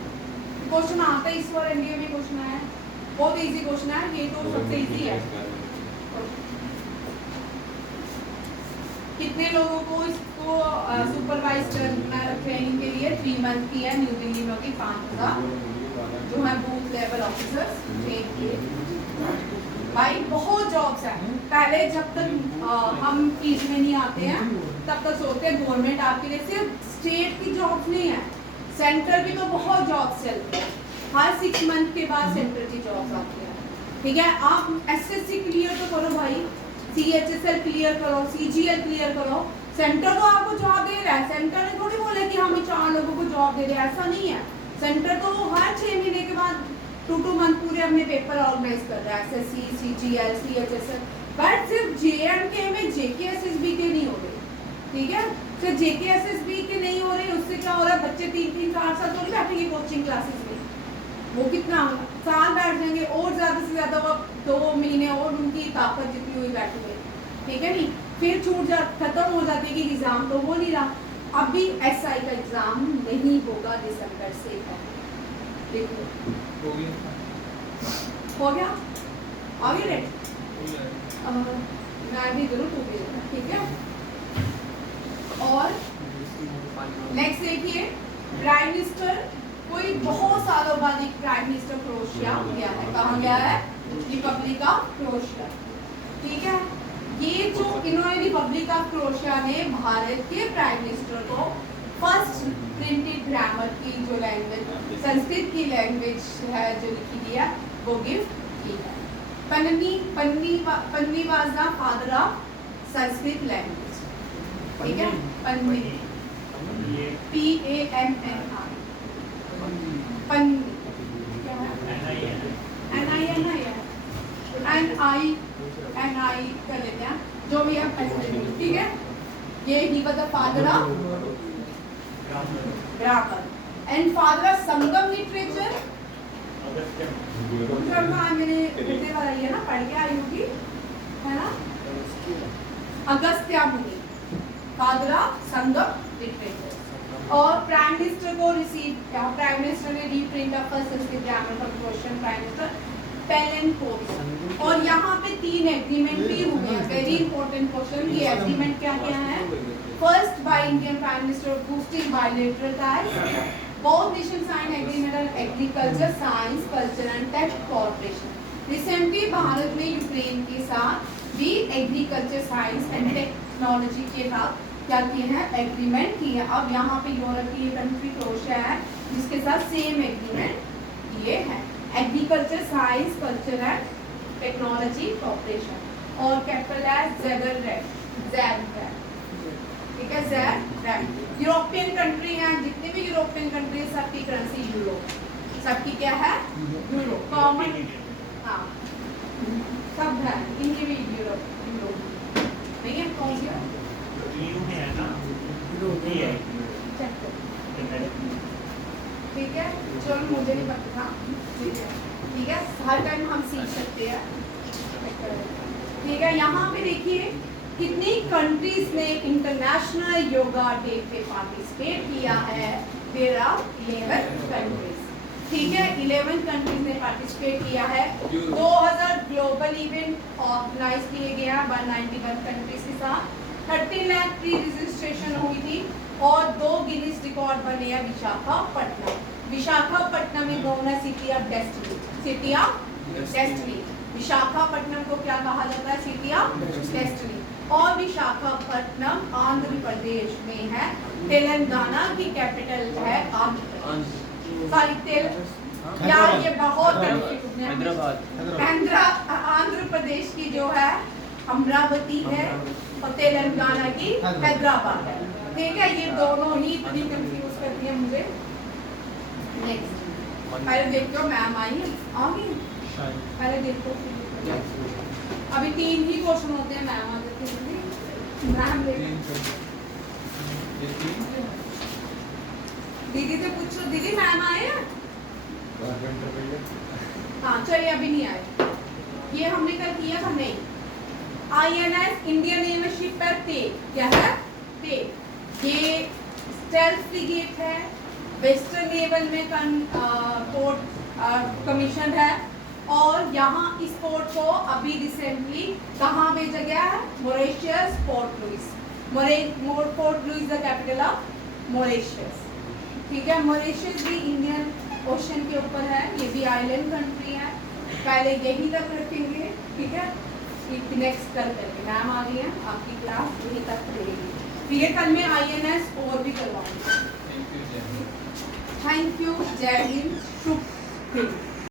Question आता है इस बार इंडिया में, क्वेश्चन आया है, बहुत इजी क्वेश्चन है, ये तो सबसे इजी है। कितने लोगों को इसको सुपरवाइज करना ट्रेनिंग के लिए 3 मंथ की है, न्यू दिल्ली में होगी, 5000 जो है बूथ लेवल ऑफिसर्स ट्रेन किए। भाई बहुत जॉब्स है, पहले जब तक हम फील्ड में नहीं आते हैं तब तक सोचते हैं गवर्नमेंट आपके लिए सिर्फ स्टेट की जॉब्स नहीं है, सेंटर की तो बहुत जॉब्स चलती है, हर 6 मंथ के बाद सेंटर की जॉब्स आती है, ठीक है। आप एसएससी क्लियर तो करो भाई, CHSL क्लियर करो, CGL क्लियर करो, सेंटर तो आपको जॉब दे रहा है, सेंटर ने थोड़ी बोले कि हमें 4 लोगों को जॉब दे रहे हैं, ऐसा नहीं है। सेंटर तो हर 6 महीने के बाद 2 मंथ पूरे अपने पेपर ऑर्गेनाइज कर रहा है, एसएससी, सीजीएल, सीएचएसएल। बट सिर्फ जेएंडके में जेकेएसएसबी के नहीं हो रहे, ठीक है, सिर्फ जेकेएसएसबी के नहीं हो रहे। उससे क्या हो रहा है, बच्चे 3-3 4 तो नहीं बैठेंगे कोचिंग क्लासेस में, वो कितना साल बैठ जाएंगे, और ज्यादा से ज्यादा वो 2 महीने और उनकी ताकत जितनी हुई बैठेंगे, ठीक है नहीं, फिर खत्म हो जाती है कि एग्जाम तो हो नहीं रहा। अब भी एसआई का एग्जाम नहीं होगा दिसंबर से, देखो हो गया आगे रेट मैं भी जरूर टू भेजना, ठीक है। और नेक्स्ट देखिए, प्राइम मिनिस्टर कोई बहुत सालों बाद एक प्राइम मिनिस्टर क्रोएशिया गया है, कहाँ गया है, रिपब्लिक ऑफ क्रोएशिया, ठीक है। ये जो इन्होंने रिपब्लिक ऑफ क्रोएशिया ने भारत के प्राइम मिनिस्टर को फर्स्ट प्रिंटेड ग्रामर की जो लैंग्वेज, संस्कृत की लैंग्वेज है जो लिखी गई है, वो गिफ्ट की है। पन्नी was the father of Sanskrit language, ठीक है, पन्नी PANNI, पन्नी क्या है, NI कर लेते हैं, जो भी है, ठीक है। ये he was the father of grammar and father of Sangam literature. मैंने पढ़ने वाला ये ना पढ़ के आई होगी, है ना, अगस्त्य मुनि, फादर ऑफ संगम लिटरेचर। और प्राइम मिनिस्टर को रिसीव किया, प्राइम मिनिस्टर ने reprint of first Sanskrit grammar from question prime minister plane. और यहाँ पे 3 एग्रीमेंट भी हुए हैं, वेरी इंपॉर्टेंट क्वेश्चन। ये एग्रीमेंट क्या क्या है, first by Indian prime minister boosting bilateral ties, both nations signed agreement on agriculture, science, culture and tech cooperation. Recently Bharat ने यूक्रेन के साथ भी एग्रीकल्चर, साइंस एंड टेक्नोलॉजी के साथ क्या किए हैं, एग्रीमेंट किए। अब यहाँ पे यूरोप की कंट्री क्रोएशिया है जिसके साथ सेम एग्रीमेंट ये है, agriculture, science, culture and technology cooperation. और कैपिटल है ज़ेड, ठीक है, ज़ेड। यूरोपियन कंट्री हैं, जितने भी यूरोपियन कंट्री, सबकी करेंसी यूरो, सबकी क्या है, यूरो कॉमन, हाँ सब है, इनकी भी यूरो नहीं है, कौन सी है ना, ठीक है। चलो मुझे नहीं पता था, ठीक है, हर टाइम हम सीख सकते हैं, ठीक है। यहाँ पे देखिए कितनी कंट्रीज ने इंटरनेशनल योगा डे पे पार्टिसिपेट किया है, देयर आर 11 कंट्रीज, ठीक है, 11 कंट्रीज ने पार्टिसिपेट किया है। 2000 ग्लोबल इवेंट ऑर्गेनाइज किए गए हैं 191 कंट्रीज के साथ, 30 लाख प्री रजिस्ट्रेशन हुई थी और 2 गिनीज रिकॉर्ड बने हैं विशाखापट्टनम। विशाखापट्टनम में दोनों city of destiny, city of destiny. Visakhapatnam को क्या कहा जाता है, सिटी ऑफ डेस्टिनी। और विशाखापट्टनम आंध्र प्रदेश में है, तेलंगाना की कैपिटल है यार ये बहुत आंध्र प्रदेश की जो है अमरावती है और तेलंगाना की हैदराबाद है, ठीक है। ये दोनों ही इतनी कंफ्यूज करती है मुझे। नेक्स्ट पहले देखो, मैम आई आ गई, पहले देखो, अभी 3 ही क्वेश्चन होते हैं, मैम आ जाती है, मैम दीदी से पूछो, दीदी मैम आए हैं, हाँ चलिए अभी नहीं आए, ये हमने कल किया था नहीं। INS इंडियन नेवल शिप है तेल, क्या है तेल, ये स्टेल्थ फ्रिगेट है, वेस्टर्न नेवल में पोर्ट कमीशन है। और यहाँ इस पोर्ट को अभी रिसेंटली कहाँ भेजा गया है, Mauritius, Port Louis. Port Louis the capital of Mauritius, ठीक है। मॉरिशस भी इंडियन ओशन के ऊपर है, ये भी आइलैंड कंट्री है। पहले यही तक रखेंगे, ठीक है, नेक्स्ट कल करके मैम आ गई है, आपकी क्लास यही तक रहेगी, ठीक है। कल मैं INS और भी करवाऊंगी। थैंक यू, जय हिंद, शुभ दिन।